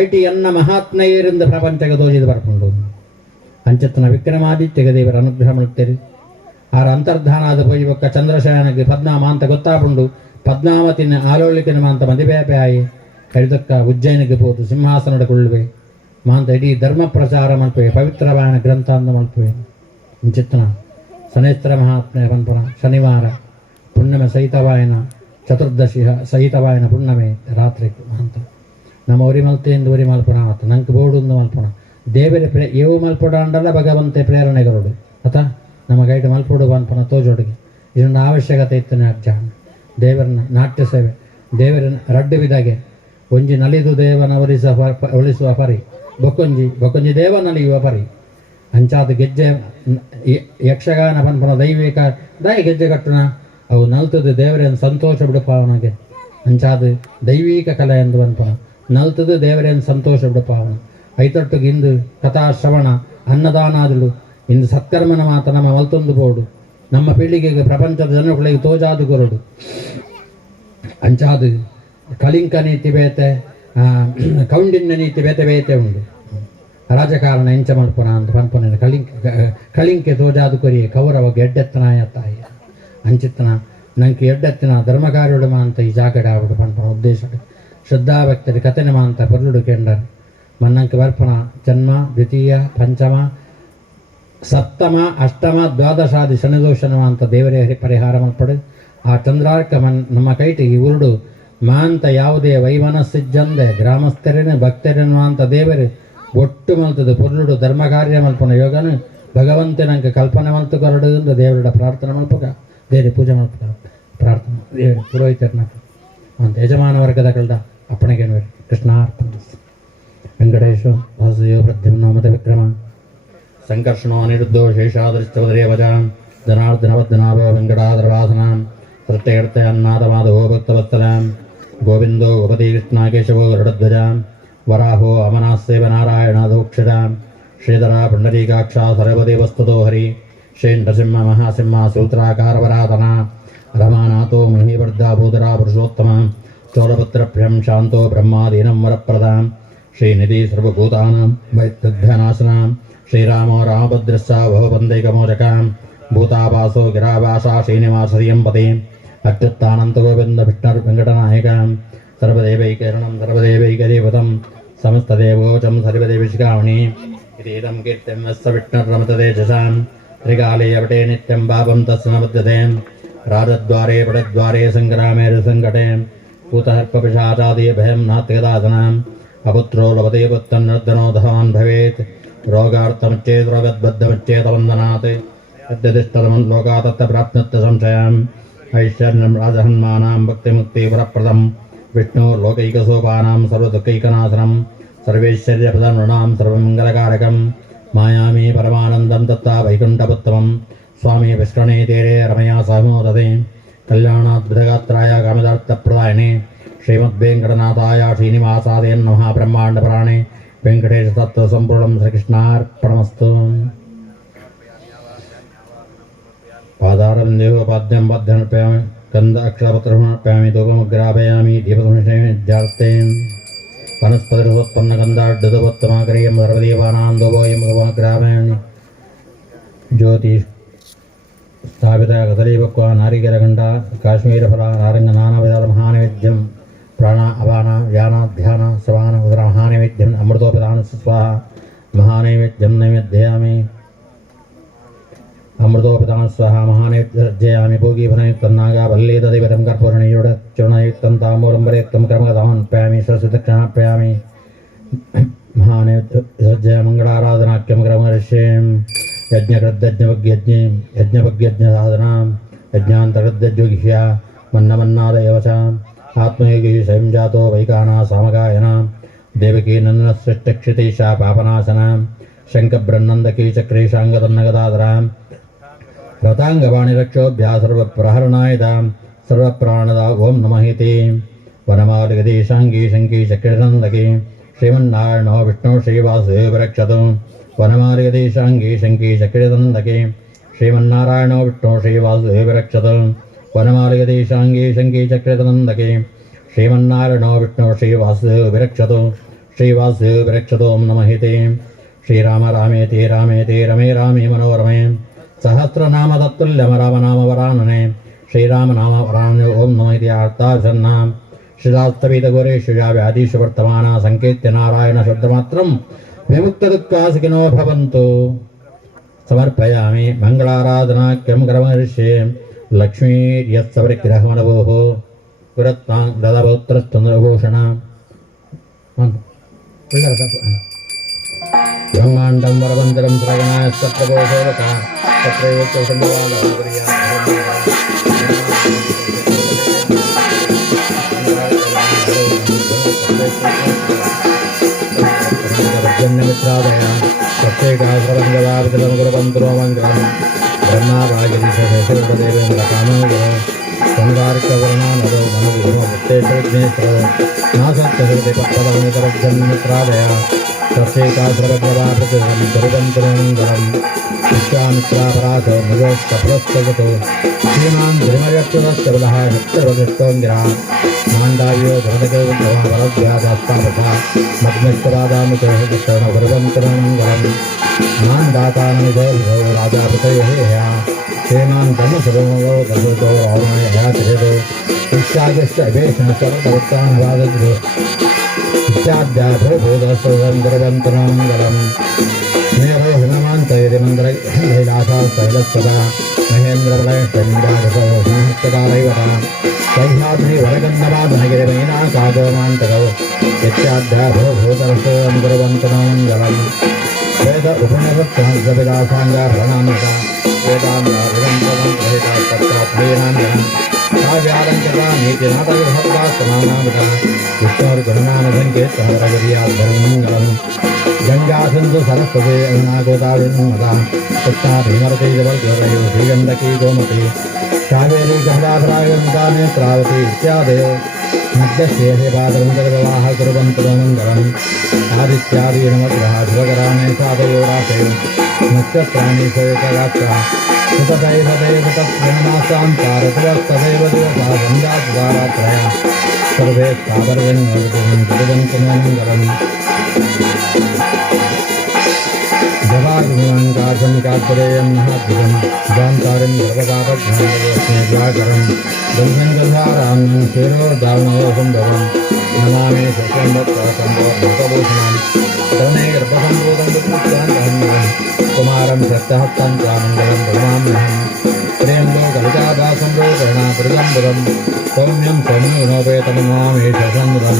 ಐಟಿ ಎನ್ನ ಮಹಾತ್ಮ ಏರಿಂದ ಪ್ರಪಂಚಕ್ಕೆ ತೋಜಿದು ಬರ್ಕೊಂಡು ಅಂಚಿತ್ತನ ವಿಕ್ರಮಾದಿತ್ಯಗೆ ದೇವರ ಅನುಗ್ರಹ ಮಾಡುತ್ತೇರಿ ಆರ ಅಂತರ್ಧಾನ ಆದ ಪೋಯಿ ಬೊಕ್ಕ ಚಂದ್ರಶಯನಕ್ಕೆ ಪದ್ನಾಮ ಅಂತ ಗೊತ್ತಾಪುಂಡು ಪದ್ಮಾವತಿನ ಆಲೋಳಿಕಿನ ಮಾಂತ ಮದಿಬೇಪೆ ಆಯಿ ಕಡಿದಕ್ಕ ಉಜ್ಜಯಿನಿಗೆ ಹೋದು ಸಿಂಹಾಸನಡಗೊಳ್ಳುವೆ ಮಾಂತ ಇಡೀ ಧರ್ಮ ಪ್ರಚಾರ ಮಲ್ಪುವೆ ಪವಿತ್ರವಾಯನ ಗ್ರಂಥ ಅಂದ ಮಲ್ಪುವೆ ಇಂಚಿತ್ತನ ಶನೇಶ್ವರ ಮಹಾತ್ಮೆ ಪಂಪನ ಶನಿವಾರ ಪುಣ್ಯಮೆ ಸಹಿತವಾಯನ ಚತುರ್ದಶಿ ಸಹಿತವಾಯನ ಪುಣ್ಯಮೆ ರಾತ್ರಿ ಅಂತ ನಮ್ಮ ಉರಿ ಮಲ್ತೆ ಎಂದು ಉರಿ ಮಲ್ಪನ ಆತ ನಂಗೆ ಬೋರ್ಡು ಮಲ್ಪನ ದೇವರ ಏವು ಮಲ್ಪಡ ಅಂಡಲ್ಲ ಭಗವಂತೆ ಪ್ರೇರಣೆಗರುಡು ಅತ ನಮ್ಮ ಗೈಡ್ ಮಲ್ಪಡು ಪಂಪನ ತೋಜೊಡಿಗೆ ಇದೊಂದು ಅವಶ್ಯಕತೆ ಇತ್ತನೆ ಅರ್ಜಾಣ ದೇವರನ್ನ ನಾಟ್ಯ ಸೇವೆ ದೇವರನ್ನ ರಡ್ಡು ವಿಧಾಗೆ ಒಂಜಿ ನಲಿದು ದೇವನ ಒಲಿಸುವ ಪರಿ ಬೊಕೊಂಜಿ ದೇವ ನಲಿಯುವ ಪರಿ ಅಂಚಾದ ಗೆಜ್ಜೆ ಯಕ್ಷಗಾನ ಪನ್ಪನ ದೈವಿಕ ದಾಯ ಗೆಜ್ಜೆ ಕಟ್ಟುನ ಅವು ನಲ್ತದು ದೇವರೇನು ಸಂತೋಷ ಬಿಡುಪಾವನಗೆ ಅಂಚಾದ ದೈವಿಕ ಕಲೆ ಎಂದು ಪನ್ಪನ ನಲ್ತದು ದೇವರೇನು ಸಂತೋಷ ಬಿಡುಪಾವನ ಐತೊಟ್ಟಿಗೆ ಇಂದು ಕಥಾಶ್ರವಣ ಅನ್ನದಾನಾದುಳು ಇಂದು ಸತ್ಕರ್ಮನ ಮಾತ ನಮ್ಮ ಮಲ್ತೊಂದು ಬೋಡು ನಮ್ಮ ಪೀಳಿಗೆಗೆ ಪ್ರಪಂಚದ ಜನಗಳಿಗೆ ತೋಜಾದು ಕೊರಡು ಅಂಚಾದು ಕಳಿಂಕ ನೀತಿ ಬೇತೆ ಕೌಂಡಿನ್ಯ ನೀತಿ ಬೇತೆ ಬೇತೆ ಉಂಡು ರಾಜಕಾರಣ ಎಂಚ ಮಲ್ಪನ ಅಂತ ಪನ್ಪನ ಕಳಿಂಕೆ ತೋಜಾದು ಕೊರಿಯೆ ಕೌರವ ಎಡ್ಡೆತ್ತನಾಯ ತಾಯಿ ಅಂಚಿತ್ತನ ನಂಗೆ ಎಡ್ಡೆತ್ತಿನ ಧರ್ಮಕಾರ್ಯುಡು ಅಂತ ಈ ಜಾಗಡೆ ಆವಿಡು ಪನ್ಪನ ಉದ್ದೇಶ ಶ್ರದ್ಧಾಭಕ್ತರಿ ಕಥೆನ ಅಂತ ಪೊರ್ಲುಡು ಕೆಂಡರು ಮನ್ನಂಕೆ ಬರ್ಪನ ಜನ್ಮ ದ್ವಿತೀಯ ಪಂಚಮ ಸಪ್ತಮ ಅಷ್ಟಮ ದ್ವಾದಶಾದಿ ಶನಿದೋಷನ ಅಂತ ದೇವರೇ ಪರಿಹಾರ ಮಲ್ಪಡು ಆ ಚಂದ್ರಾರ್ಕ ನಮ್ಮ ಕೈಟಿಗೆ ಉರುಡು ಮಾಂತ ಯಾವುದೇ ವೈಮನಸ್ಸಿಜ್ಜಂದೆ ಗ್ರಾಮಸ್ಥರೇನು ಭಕ್ತರೇನು ಅಂತ ದೇವರು ಒಟ್ಟು ಮಲ್ತದು ಪೊರ್ಲುಡು ಧರ್ಮ ಕಾರ್ಯ ಮಲ್ಪನ ಯೋಗನು ಭಗವಂತೆ ನಂಗೆ ಕಲ್ಪನೆ ಮಲ್ತು ಕೊರಡು ಅಂತ ದೇವರ ಪ್ರಾರ್ಥನೆ ಮಲ್ಪಗ ದೇವರ ಪೂಜೆ ಮಲ್ಪಗ ಪ್ರಾರ್ಥನೆ ದೇವರ ಪುರೋಹಿತರನ್ನ ಅಂತ ಯಜಮಾನ ವರ್ಗದ ಕಳೆದ ಅಪ್ಪಣೆಗೆ ಕೃಷ್ಣಾರ್ಪಣ ವೆಂಕಟೇಶ ವಾಸುದೇವ ಪ್ರದ್ಯುಮ್ನ ಮತ ವಿಕ್ರಮ ಸಂಕರ್ಷಣೋ ಅನಿರುದ್ಧೋ ಶೇಷಾದೃಷ್ಟವದರೇವಜಾಂ ಧನಾರ್ಧನವದ್ಧನಾಭೋ ವೆಂಕಟಾಧರವಾಸನಾಂ ಸೃಷ್ಟಯರ್ತೆ ಅನ್ನಾದಮಾಧವೋ ಭಕ್ತವತ್ಸಲಾಂ ಗೋವಿಂದೋ ಗೋಪತಿ ಕೃಷ್ಣ ಕೇಶವೋ ಗರುಡಧ್ವಜಾಂ वराहो अमनास्यैव नारायणादोक्षितां श्रीधरा पुण्डरीकाक्षा सर्वदेवस्तुतो हरि श्री नृसिंह महासिंह सूत्राकारवरातना रमानाथो महीवर्धा भूधरा पुरुषोत्तमा चोरपुत्रभ्यं शान्तो ब्रह्मादीनं वरप्रदां श्रीनिधि सर्वभूतानां वैद्यनाशनां श्रीरामो रामभद्रस्सा भवबन्दैकमोचकां भूतावासो गिरावासा श्रीनिवासरियं पतिम् अच्युतानन्तगोविन्दभिष्णुर्वेङ्कटनायकां सर्वदेवैकरणं सर्वदेवैकदेवतं समस्तदेवोचं सर्वदेवशिखामणि इतीदं कीर्तिं वस्य विष्णुर्रमततेजसां त्रिकाले अवटे नित्यं पापं तस्य न बध्यते राजद्वारे पटद्वारे सङ्ग्रामे संकटे पूतहर्पपिशाचादि भयं नात्यदासनाम् अपुत्रो लभते पुत्रन्नर्धनो धवान् भवेत् रोगार्थमुच्चेत् रोगद्बद्धमुच्चेतवन्दनात् यद्यतिष्ठतमं लोकात् तत्र प्राप्नोत्य संशयम् ऐश्वर्यं राजहन्मानां भक्तिमुक्तिवरप्रदं विष्णो लोकैकसोपानां सर्वदुःखैकनाशनं सर्वैश्वर्यप्रदं नृणां सर्वमङ्गलकारकं मायामी परमानन्दं दत्ता वैकुण्ठपुत्तमं स्वामी विष्णुने तेरे रमया सहमोदते कल्याणाद्भुतगात्राय कामदार्थप्रदायिने श्रीमद्वेङ्कटनाथाय श्रीनिवासादेन नमः ब्रह्माण्डपुराणे वेङ्कटेशतत्त्वसम्पूर्णं श्रीकृष्णार्पणमस्तु। पादारविन्देहोपाद्यं पाद्यमर्पयामि गन्ध अक्षरपत्रमर्पयामि धूपमग्रापयामि दीपसंशयविद्यार्थेन वनस्पतिरुत्पन्नगन्धाढ्युतोत्तमाकरीयं सर्वदेवानां धूपोऽयं धूपमग्रापयामि ज्योति स्थापिता कदलीपक्वा नारिकेलघण्टा काश्मीरफला नारङ्गनानाविधमहानैवेद्यं प्राण अपान व्यान ध्यान सवान उदरमहानैवेद्यम् अमृतोपदान स्वाहा महानैवेद्यं नैवेद्यामि अमृतोपदान स्वाहा महानैवेद्यामि भोगीफलयुक्तन्नागा वल्ली तदिवरं कर्पूरणीयुक्तं ताम्बूलं वरेक्तं कर्मकदान्पयामि सरस्वतीदक्षिणार्पयामि महानैवेद्य मङ्गलाराधनाख्यं क्रमर्ष्येम् यज्ञकृद्यज्ञपज्ञज्ञसाधनां यज्ञान्तकृद्यज्ञोगिह्या मन्नमन्नादयव च आत्मयोगी स्वयं जातो वैकाना सामगायनां देवकी नन्दनसृष्टिक्षितीशा पापनाशनां शङ्खब्रह्नन्दकी चक्रेशाङ्गतन्नगदाधरां रताङ्गवाणिरक्षोभ्या सर्वप्रहरणायदां सर्वप्राणदा ॐ नमः इति वनमालिगदेशाङ्गी शङ्की चक्रेनन्दकी श्रीमन्नारायणो विष्णु श्रीवासुदेवरक्षतु वनमालिगदेशाङ्गी शङ्की चक्रेनन्दकी श्रीमन्नारायणो विष्णु श्रीवासुदेवरक्षतु वनमालिगदेशाङ्गी शङ्की चक्रेनन्दकी श्रीमन्नारायणो विष्णु श्रीवासुदेवरक्षतु श्रीवासुदेवरक्षतु ॐ नमः इति श्रीराम रामेति रामेति रमे रामे मनोरमे सहस्रनाम तत्तुल्यम रामनामवरानने श्रीरामनामवरानने ॐ नमः इति अर्थाभिसन्नां श्रीरास्तवीतगौरेषु या व्याधिषु वर्तमाना सङ्केत्य नारायण शब्दमात्रं विमुक्तदुःखासुखिनो भवन्तु समर्पयामि मङ्गलाराधनाख्यं कर्मर्ष्ये लक्ष्मीर्यत्सवरिग्रहमनवोः पुरत्तां ददपौत्रस्तुन्दरभूषण ब्रह्माण्डं वरवन्दरं प्रगणाय सप्रभोषोदका तत्रैव जन्यमित्रादय प्रत्येकाश्रवङ्गदावितलमुकुरवन्तुरोमङ्गलं ब्रह्माभागिरीशेषदेवेन्द्रकामो संगारिकवर्णानदो मनुगुरो मुक्तेश्वरज्ञेश्वरो नासत्यहृदयपत्पदमितरजन्यमित्रादय प्रत्येकाश्रवग्रवापतिं कुरुवन्तुरोमङ्गलं विश्वामित्रापराधो मृगोस्तप्रस्तगतो श्रीमान् ध्रुमयक्षुरस्य बलः नित्यवदिष्टोङ्गिरा माण्डाव्यो धृतकेवरव्याजास्तापथा मग्नश्वरादामितोर्वन्तुरोमङ्गलं माण्डातानमिदो राजापतयः श्रीमान् धर्मसुभो धर्मतो रावणया तिरेतो विश्वागस्य अभेषणस्वरदवत्तानवादद्रो इत्याद्याभो बोधस्वरन्तरवन्तराङ्गलम् स्नेहो हिममान्तैरिमन्द्रैलासास्तैलस्तदा महेन्द्रप्रलयश्चन्द्रागसोऽहस्तदारैवता सह्याद्रि वरगन्धवादनगिरिमैनाकादोमान्तकौ इत्याद्याभो भूतरसोऽन्तरवन्तराङ्गलम् वेद उपनिषत्सहस्रविलासाङ्गाभरणामृता वेदान्ताभिरन्तरवन्तरहितास्तत्रात्मैनाङ्गलम् काव्यालङ्कृता नीतिनाटकभक्तास्तनानामृता विष्णोर्गुणनामसङ्केतहरगिर्याद्धर्मङ्गलम् गंगा सिंधु सरस्वती यमुना गोदावरी कृष्णा भीमरती जबलपुरयो श्रीगंडकी गोमती कावेरी गंगाधरा गंगा नेत्रावती इत्यादयो मध्यशेषे पादमन्तर्विवाह कुर्वन्तु मङ्गलम् आदित्यादि नवग्रहा शिवकराणे साधयोराशयो नक्षत्राणि सयुतगात्रा सुतदैव तत्प्रणमासान्तारतुवस्तदैव दिवसा सन्ध्याद्वारात्रया सर्वे कुर्वन्तु मङ्गलम् जवाग्निमङ्गाशङ्कात्रेयं महाद्भुतं जान्तारिं गर्भपापघ्नान्यव्याकरं दंशङ्कधारान्नं शिरोर्धारणोसम्भवं नमामि सत्यं तवने गर्भसम्भूतं पुत्रान्तहन्वं कुमारं सत्यहस्तं चामङ्गलं भगवाम्यहं प्रियं लोकविजादासं रोकर्णापृजम्बुरं सौम्यं सौम्योपेतं नमामि शशन्द्रं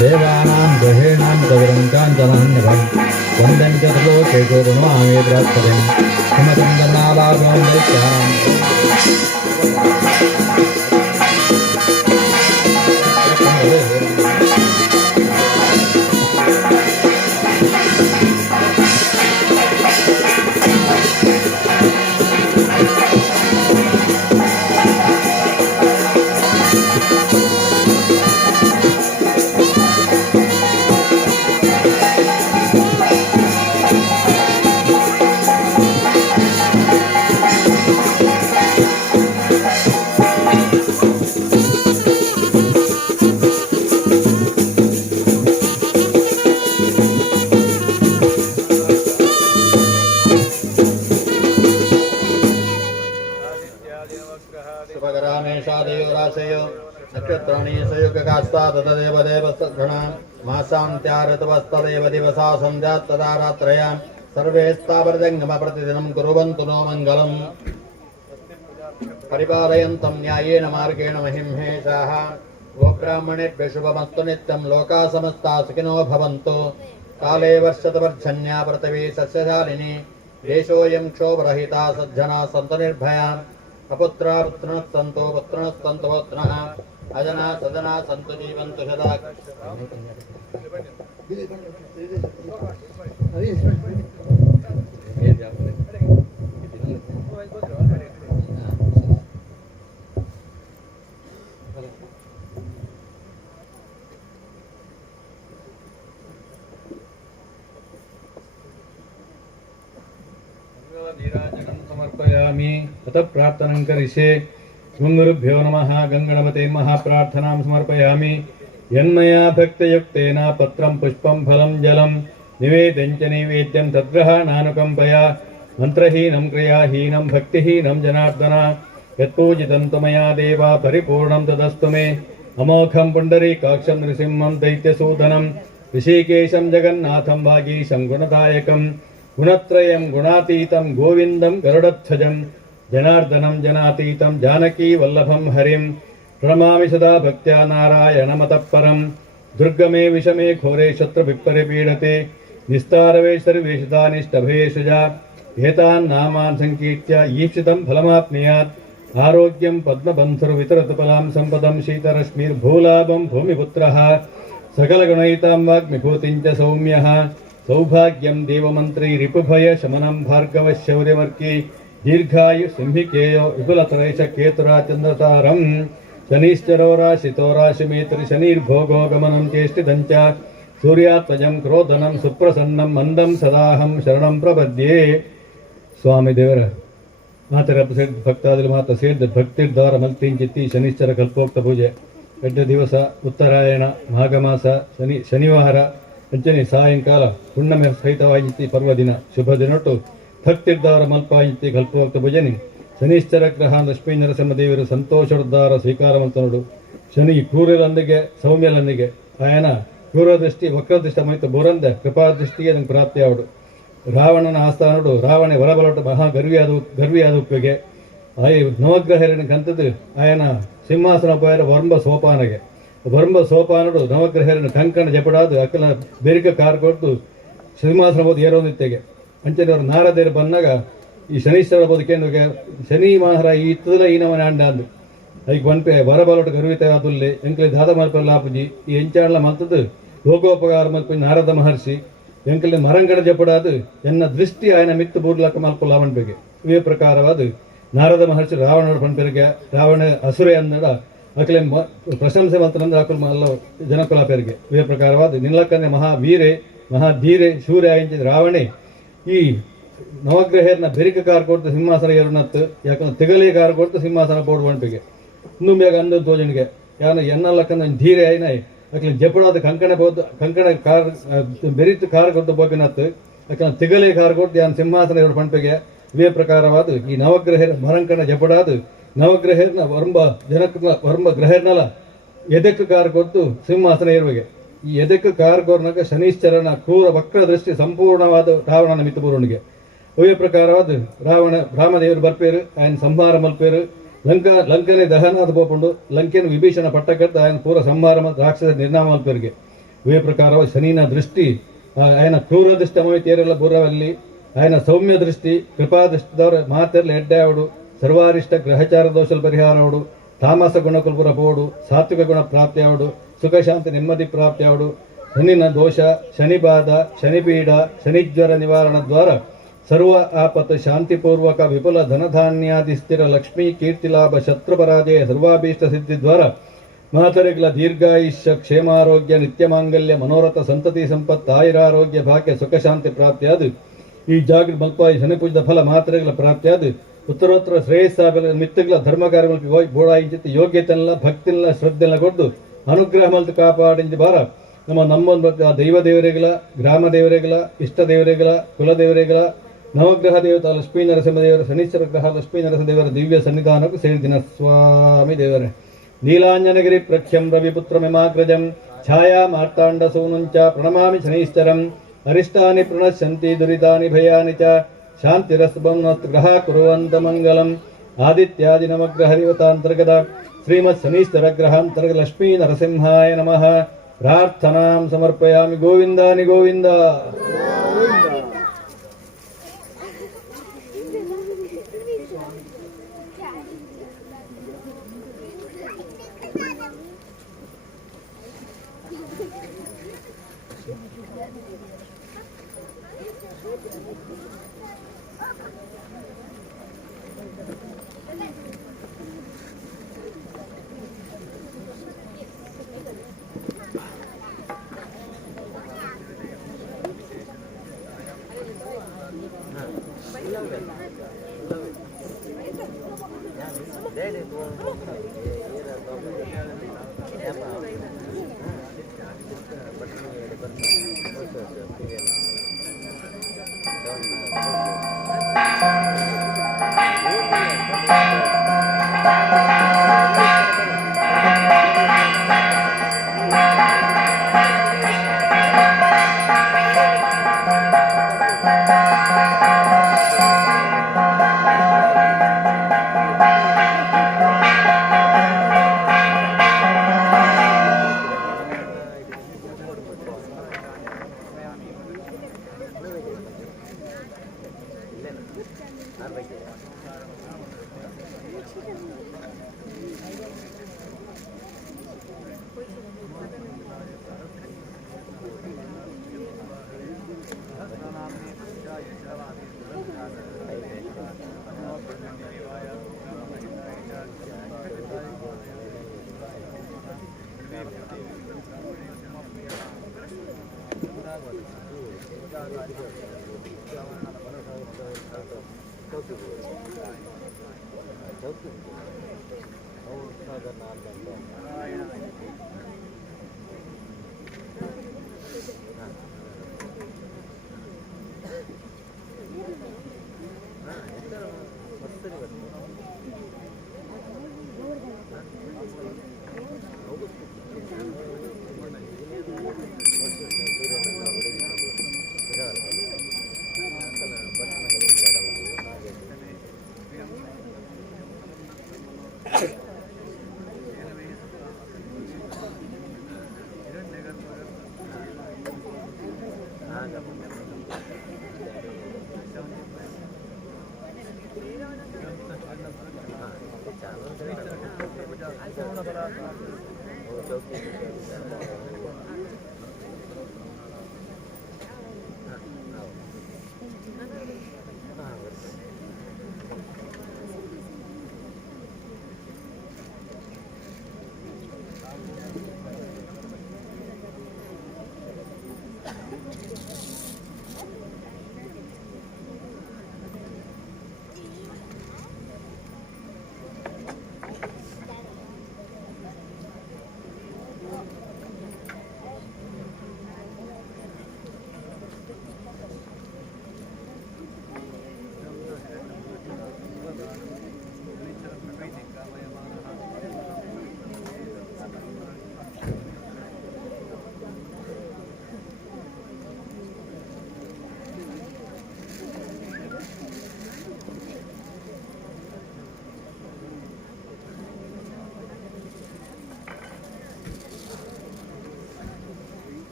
देवानां ग्रहेणां कविरं काञ्चनहन्यभं वन्दं च त्रिलोकेषु नमामि बृहस्पतिं हिमचन्दनालाभं दैत्यानां नक्षत्राणि संयुगकास्ता तदेव देवस्तघ्ना मासान्त्यारतवस्तदेव दिवसा सन्ध्यात् तदा रात्रया सर्वे स्थावरजङ्गम प्रतिदिनं कुर्वन्तु नो मङ्गलम् परिपालयन्तं न्यायेन मार्गेण महिम्हेशाः गोब्राह्मणेभ्यः शुभमस्तु नित्यं लोकाः समस्ताः सुखिनो भवन्तु काले वर्षतवर्षन्या पृथिवी सस्यशालिनी देशोऽयं क्षोभरहिता सज्जनाः सन्तु निर्भया अपुत्रा पुत्रिणः सन्तु पुत्रिणः अजना सदना सन्तु जीवन्तु सदा समर्पयामि ततः प्रार्थनां करिष्ये गुरुभ्यो नमः गङ्गणपते महाप्रार्थनां समर्पयामि यन्मया भक्तयुक्तेन पत्रं पुष्पं फलं जलं निवेद्यं च नैवेद्यं तद्ग्रहाणानुकम्पया मन्त्रहीनं क्रियाहीनं भक्तिहीनं जनार्दन यत्पूजितं त्वमया देव परिपूर्णं तदस्तु मे अमोघं पुण्डरीकाक्षं नृसिंहं दैत्यसूदनं ऋषिकेशं जगन्नाथं वागीशं गुणदायकं गुणत्रयं गुणातीतं गोविन्दं गरुडध्वजं जनार्दनं जनातीतं जानकी वल्लभं हरिं प्रणमामि सदा भक्त्या नारायणमतः परं दुर्गमे विषमे घोरे शत्रुभिपरिपीडते निस्तारवे सर्वेषितानिष्टभयेषजा एतान् नामान् संकीर्त्य ईप्सितं फलमाप्नुयात् आरोग्यं पद्मबन्धुर्वितरतु फलां सम्पदं शीतरश्मिर्भूलाभं भूमिपुत्रः सकलगुणयुतां वाग्मिभूतिं च सौम्यः सौभाग्यं देवमन्त्री रिपुभय शमनं भार्गवः शौर्यमर्की दीर्घायु सिंहिकेयो विपुलत्रयश केतुरा चन्द्रतारं शनिश्चरो राशितो राशिमेतृ शनिर्भोगो गमनं चेष्टितं च सूर्यात्मजं क्रोधनं सुप्रसन्नं मंदं सदाहं शरणं प्रपद्ये स्वामी देवर ಮಾತರ ಭಕ್ತಾದಿಗಳು ಮಾತ್ರ ಸೇರಿದ ಭಕ್ತಿರ್ದಾರ ಮಲ್ತಿಂಚಿತ್ತಿ ಶನಿಶ್ಚರ ಕಲ್ಪೋಕ್ತ ಪೂಜೆ 8 ದಿವಸ ಉತ್ತರಾಯಣ ಮಾಘ ಮಾಸ ಶನಿವಾರ ಅಂಚನೆ ಸಾಯಂಕಾಲ ಹುಣ್ಣಮೆ ಸಹಿತವಾಗಿತ್ತಿ ಪರ್ವದಿನ ಶುಭ ದಿನೊಟ್ಟು ಭಕ್ತಿರ್ದಾರ ಮಲ್ಪಾಯಿತ್ತಿ ಕಲ್ಪೋಕ್ತ ಭುಜನಿ ಶನಿಶ್ಚರ ಗ್ರಹ ಲಕ್ಷ್ಮೀ ನರಸಿಂಹದೇವರು ಸಂತೋಷೋದ್ಧಾರ ಸ್ವೀಕಾರವಂತನುಡು ಶನಿ ಕ್ರೂರರೊಂದಿಗೆ ಸೌಮ್ಯರೊಂದಿಗೆ ಆಯನ ಕ್ರೂರದೃಷ್ಟಿ ವಕ್ರದೃಷ್ಟ ಮೈತು ಬೋರಂದ ಕೃಪಾದೃಷ್ಟಿಗೆ ನಂಗೆ ಪ್ರಾಪ್ತಿಯಾವಡು ರಾವಣನ ಆಸ್ಥಾನಡು ರಾವಣೆ ಹೊರಬಲೊಟ್ಟು ಮಹಾ ಗರ್ವಿಯಾದ ಉಪ್ಪಿಗೆ ಆಯ ನವಗ್ರಹರನ ಕಂತದ್ದು ಆಯನ ಸಿಂಹಾಸನ ಉಪಹಾರ ವರ್ಮ ಸೋಪಾನಡು ನವಗ್ರಹರನ ಕಂಕಣ ಜಪಡಾದು ಅಕ್ಕಲ ಬೆರಿಕ ಕಾರ್ ಕೊಟ್ಟು ಸಿಂಹಾಸನ ಬೋದು ಏರೋದಿತ್ತೆಗೆ ಅಂಚನವರು ನಾರದೇರು ಬಂದಾಗ ಈ ಶನೀಶ್ವರ ಬದುಕೇನು ಶನಿ ಮಹಾರ ಈ ಇತ್ತದಲ್ಲ ಈ ನಮನೆ ಅಂಡ ಅಂದು ಅದಕ್ಕೆ ಬಂಪೆ ವರಬಲೊಟ್ಟು ಗರ್ವಿತ ಆದುಲ್ಲೆ ಎಂಕಲಿ ದಾದ ಮಲ್ಪಲ್ಲ ಆಪುಜಿ ಈ ಎಂಚಾಳ ಮಲ್ತದ್ದು ಲೋಕೋಪಕಾರ ಮಲ್ಪು ನಾರದ ಮಹರ್ಷಿ ಎಂಕಲಿ ಮರಂಗಡ ಜಪಡಾದು ಎನ್ನ ದೃಷ್ಟಿ ಆಯನ ಮಿತ್ತು ಬೂರ್ಲಕ್ಕ ಮಲ್ಪಲ್ಲ ಅವನ್ಬೆಗೆ ಇವೇ ಪ್ರಕಾರವಾದ ನಾರದ ಮಹರ್ಷಿ ರಾವಣರ ಪಂಪಿರಿಗೆ ರಾವಣ ಅಸುರೆ ಅನ್ನಡ ಅಕಲೆ ಪ್ರಶಂಸೆ ಮಾತ್ರ ಅಕಲ್ ಎಲ್ಲ ಜನಕುಲ ಪೇರಿಗೆ ಇದೇ ಪ್ರಕಾರವಾದ ನಿಲ್ಲಕ್ಕನೆ ಮಹಾವೀರೆ ಮಹಾಧೀರೆ ಸೂರ್ಯ ಆಯಿಂಚಿದ ರಾವಣೆ ಈ ನವಗ್ರಹರ್ನ ಬೆರಿಕ ಕಾರ್ ಕೊಡ್ತು ಸಿಂಹಾಸನ ಏರುನತ್ತು ಯಾಕಂದ್ರೆ ತಿಗಲಿ ಕಾರ್ ಕೊಡ್ತು ಸಿಂಹಾಸನ ಬೋರ್ಡ್ ಬಂಪಿಗೆ ಇನ್ನೂ ಬೇಗ ಅಂದ ತೋಜನಿಗೆ ಯಾರು ಎನ್ನಲ್ಲಕ್ಕಂದ ಧೀರೆ ಆಯ್ನಾಯ್ ಅಕ್ಲಿ ಜಪಡಾದ ಕಂಕಣ ಕಾರ್ ಬೆರಿತು ಕಾರ್ ಕೊಟ್ಟು ಬೋಪಿನತ್ತು ಯಾಕಂದ್ರೆ ತಿಗಲಿ ಕಾರ್ ಕೊಟ್ಟು ಯಾನ್ ಸಿಂಹಾಸನ ಎರಡು ಪಂಪಿಗೆ ಇದೇ ಪ್ರಕಾರವಾದ ಈ ನವಗ್ರಹರ ಮರಂಕಣ ಜಪಡಾದು ನವಗ್ರಹರ್ನ ವರ್ಮ ಗ್ರಹರ್ನಲ ಎದಕ್ಕೆ ಕಾರ್ ಕೊಟ್ಟು ಸಿಂಹಾಸನ ಏರುವೆಗೆ ಈ ಎದಕ್ಕೆ ಕಾರ್ ಕೋರ್ನಾಗ ಶನೀಶ್ಚರನ ಕ್ರೂರ ವಕ್ರ ದೃಷ್ಟಿ ಸಂಪೂರ್ಣವಾದ ರಾವಣನ ಮಿತ್ತಪೂರ್ವನಿಗೆ ಇದೇ ಪ್ರಕಾರವಾದ ರಾಮದೇವರು ಬರ್ಪೇರು ఆయన ಸಂಹಾರ ಮಲ್ಪೇರು ಲಂಕನೆ ದಹನಾದ ಬೋಪುಂಡು ಲಂಕೆನ ವಿಭೀಷಣ ಪಟ್ಟಕಟ್ಟು ఆయన ಪೂರ ಸಂಹಾರ ರಾಕ್ಷಸ ನಿರ್ನಾಮ ಮಲ್ಪೇರಿಗೆ ಇದೇ ಪ್ರಕಾರವಾದ ಶನಿನ ದೃಷ್ಟಿ ఆయన ಕ್ರೂರ ದೃಷ್ಟಿ ತೇರೆಲ್ಲ ಬುರ್ರವಲ್ಲಿ ఆయన ಸೌಮ್ಯ ದೃಷ್ಟಿ ಕೃಪಾ ದೃಷ್ಟಿದವ್ರ ಮಾತೆಲ್ಲ ಎಡ್ಡಾವಡು ಸರ್ವಾರಿಷ್ಟ ಗ್ರಹಚಾರ ದೋಷಲ್ ಪರಿಹಾರವಡು ತಾಮಸ ಗುಣಕುಲ್ಪುರ ಪೋಡು ಸಾತ್ವಿಕ ಗುಣ ಪ್ರಾಪ್ತಿಯಾವಡು ಸುಖ ಶಾಂತಿ ನೆಮ್ಮದಿ ಪ್ರಾಪ್ತಿಯಾವಡು ಶನಿನ ದೋಷ ಶನಿಬಾಧ ಶನಿಪೀಡ ಶನಿಜ್ವರ ನಿವಾರಣ ದ್ವಾರ ಸರ್ವ ಆಪತ್ ಶಾಂತಿಪೂರ್ವಕ ವಿಪುಲ ಧನಧಾನ್ಯಾದಿ ಸ್ಥಿರ ಲಕ್ಷ್ಮೀ ಕೀರ್ತಿಲಾಭ ಶತ್ರುಪರಾಜಯ ಸರ್ವಾಭೀಷ್ಟ ಸಿದ್ಧಿ ದ್ವಾರ ಮಾತರಿಗಳ ದೀರ್ಘಾಯುಷ್ಯ ಕ್ಷೇಮಾರೋಗ್ಯ ನಿತ್ಯಮಾಂಗಲ್ಯ ಮನೋರಥ ಸಂತತಿ ಸಂಪತ್ತು ಆಯುರಾರೋಗ್ಯ ಭಾಗ್ಯ ಸುಖ ಶಾಂತಿ ಪ್ರಾಪ್ತಿಯಾದ ಈ ಜಾಗೃತ ಮಲ್ಪಾಯಿ ಶನಿ ಪೂಜದ ಫಲ ಮಾತ್ರೆಗಳ ಪ್ರಾಪ್ತಿಯಾದ ಉತ್ತರೋತ್ತರ ಶ್ರೇಯಸ್ಸಾಗಲ ಮಿತ್ತಗಳ ಧರ್ಮ ಕಾರ್ಯಗಳಿಗೆ ಹೋಗಿ ಬೋಡಾಯಿಂಚಿತ್ತು ಯೋಗ್ಯತೆಲ್ಲ ಭಕ್ತಿಲ್ಲ ಶ್ರದ್ಧೆಲ್ಲ ಕೊಟ್ಟು ಅನುಗ್ರಹ ಮಲ್ತು ಕಾಪಾಡಿಂದ ಬಾರ ನಮ್ಮ ದೈವ ದೇವರೆಗಳ ಗ್ರಾಮ ದೇವರೆಗಳ ಇಷ್ಟ ದೇವರೆಗಳ ಕುಲ ದೇವರೆಗಳ ನವಗ್ರಹ ದೇವತಾ ಲಕ್ಷ್ಮೀ ನರಸಿಂಹದೇವರ ಶನೀಶ್ವರ ಗ್ರಹ ಲಕ್ಷ್ಮೀ ನರಸಿಂಹದೇವರ ದಿವ್ಯ ಸನ್ನಿಧಾನಕ್ಕೂ ಸೇರಿದಿನ ಸ್ವಾಮಿ ದೇವರೇ ನೀಲಾಂಜನಗಿರಿ ಪ್ರಖ್ಯಂ ರವಿಪುತ್ರಮಿಮಾಗ್ರಜಂ ಛಾಯಾ ಮಾರ್ತಾಂಡ ಸೂನುಂಚ ಪ್ರಣಮಾಮಿ ಶನೀಶ್ವರಂ ಅರಿಷ್ಟಾನಿ ಪ್ರಣಶ್ಯಂತಿ ದುರಿತಾನಿ ಭಯಾನಿ ಚ ಶಾಂತಿರಸ್ಬಂ ಗ್ರಹ ಕುರುವಂತ ಮಂಗಲಂ ಆದಿತ್ಯಾದಿ ನವಗ್ರಹ ದೇವತಾಂತರ್ಗತ ಶ್ರೀಮತ್ ಶನೀಶ್ವರ ಗ್ರಹಾಂತರ್ಗತ ಲಕ್ಷ್ಮೀ ನರಸಿಂಹಾಯ ನಮಃ ಪ್ರಾರ್ಥನಾಂ ಸಮರ್ಪಯಾಮಿ ಗೋವಿಂದಾನಿ ಗೋವಿಂದ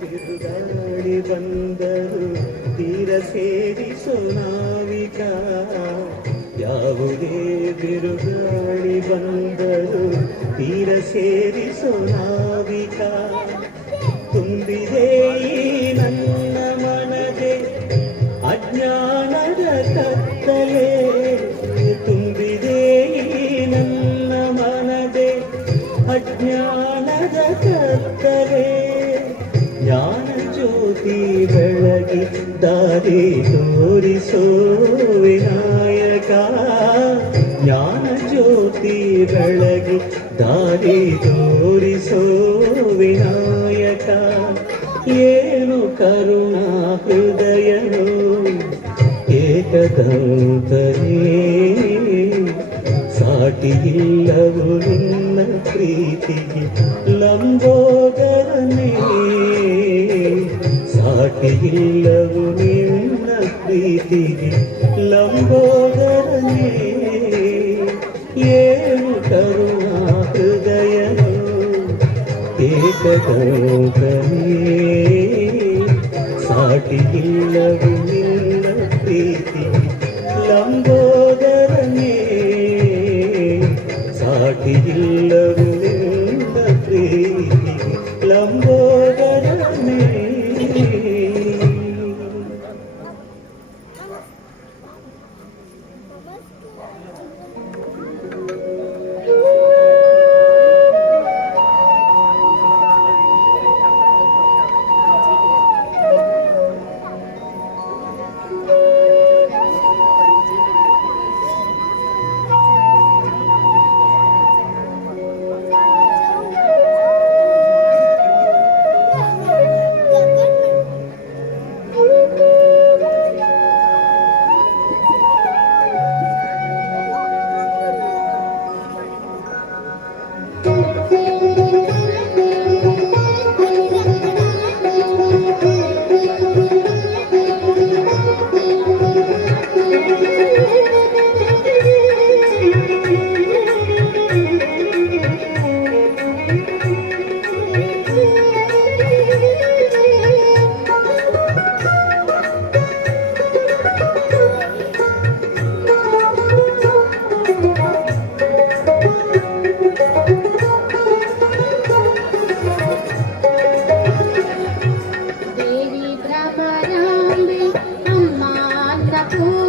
ಬಿರುಗಾಳಿ ಬಂದರು ತೀರ ಸೇರಿಸೋ ನಾವಿಕ, ಯಾವುದೇ ಬಿರುಗಾಳಿ ಬಂದರು ತೀರ ಸೇರಿಸೋ ನಾವಿಕ. ತುಂಬಿದೆ ಈ ನನ್ನ ಮನದೆ ಅಜ್ಞಾನದ ಕತ್ತಲೆ, ತುಂಬಿದೆ ಈ ನನ್ನ ಮನದೆ ಅಜ್ಞಾನದ ಕತ್ತಲೆ. ಜ್ಞಾನ ಜ್ಯೋತಿ ಬೆಳಗಿ ದಾರಿ ತೋರಿಸೋ ವಿನಾಯಕ, ಜ್ಞಾನ ಜ್ಯೋತಿ ಬೆಳಗಿ ದಾರಿ ತೋರಿಸೋ ವಿನಾಯಕ. ಏನು ಕರುಣಾ ಹೃದಯನು ಏಕದಂತನೇ, ಸಾಟಿಯಿಲ್ಲವು ನಿನ್ನ ಪ್ರೀತಿಗೆ ಲಂಬೋದರನೇ, ಸಾಟಿಯಿಲ್ಲವು ನಿನ್ನ ಪ್ರೀತಿಗೆ ಲಂಬೋದರನೇ. ಏನು ಕರುಣಾ ಹೃದಯನು ಏಕದಂತನೇ, ಸಾಟಿಯಿಲ್ಲವು ನಿನ್ನ ಪ್ರೀತಿಗೆ ಲಂಬೋದರನೇ, ಸಾಟಿಯಿಲ್ಲವು ನಿನ್ನ ಪ್ರೀತಿಗೆ ಲಂಬೋದರನೇ. ದೇವಿ ಭ್ರಮರಾಂಬೆ ಅಮ್ಮ ಅನ್ನಪೂರ್ಣೆ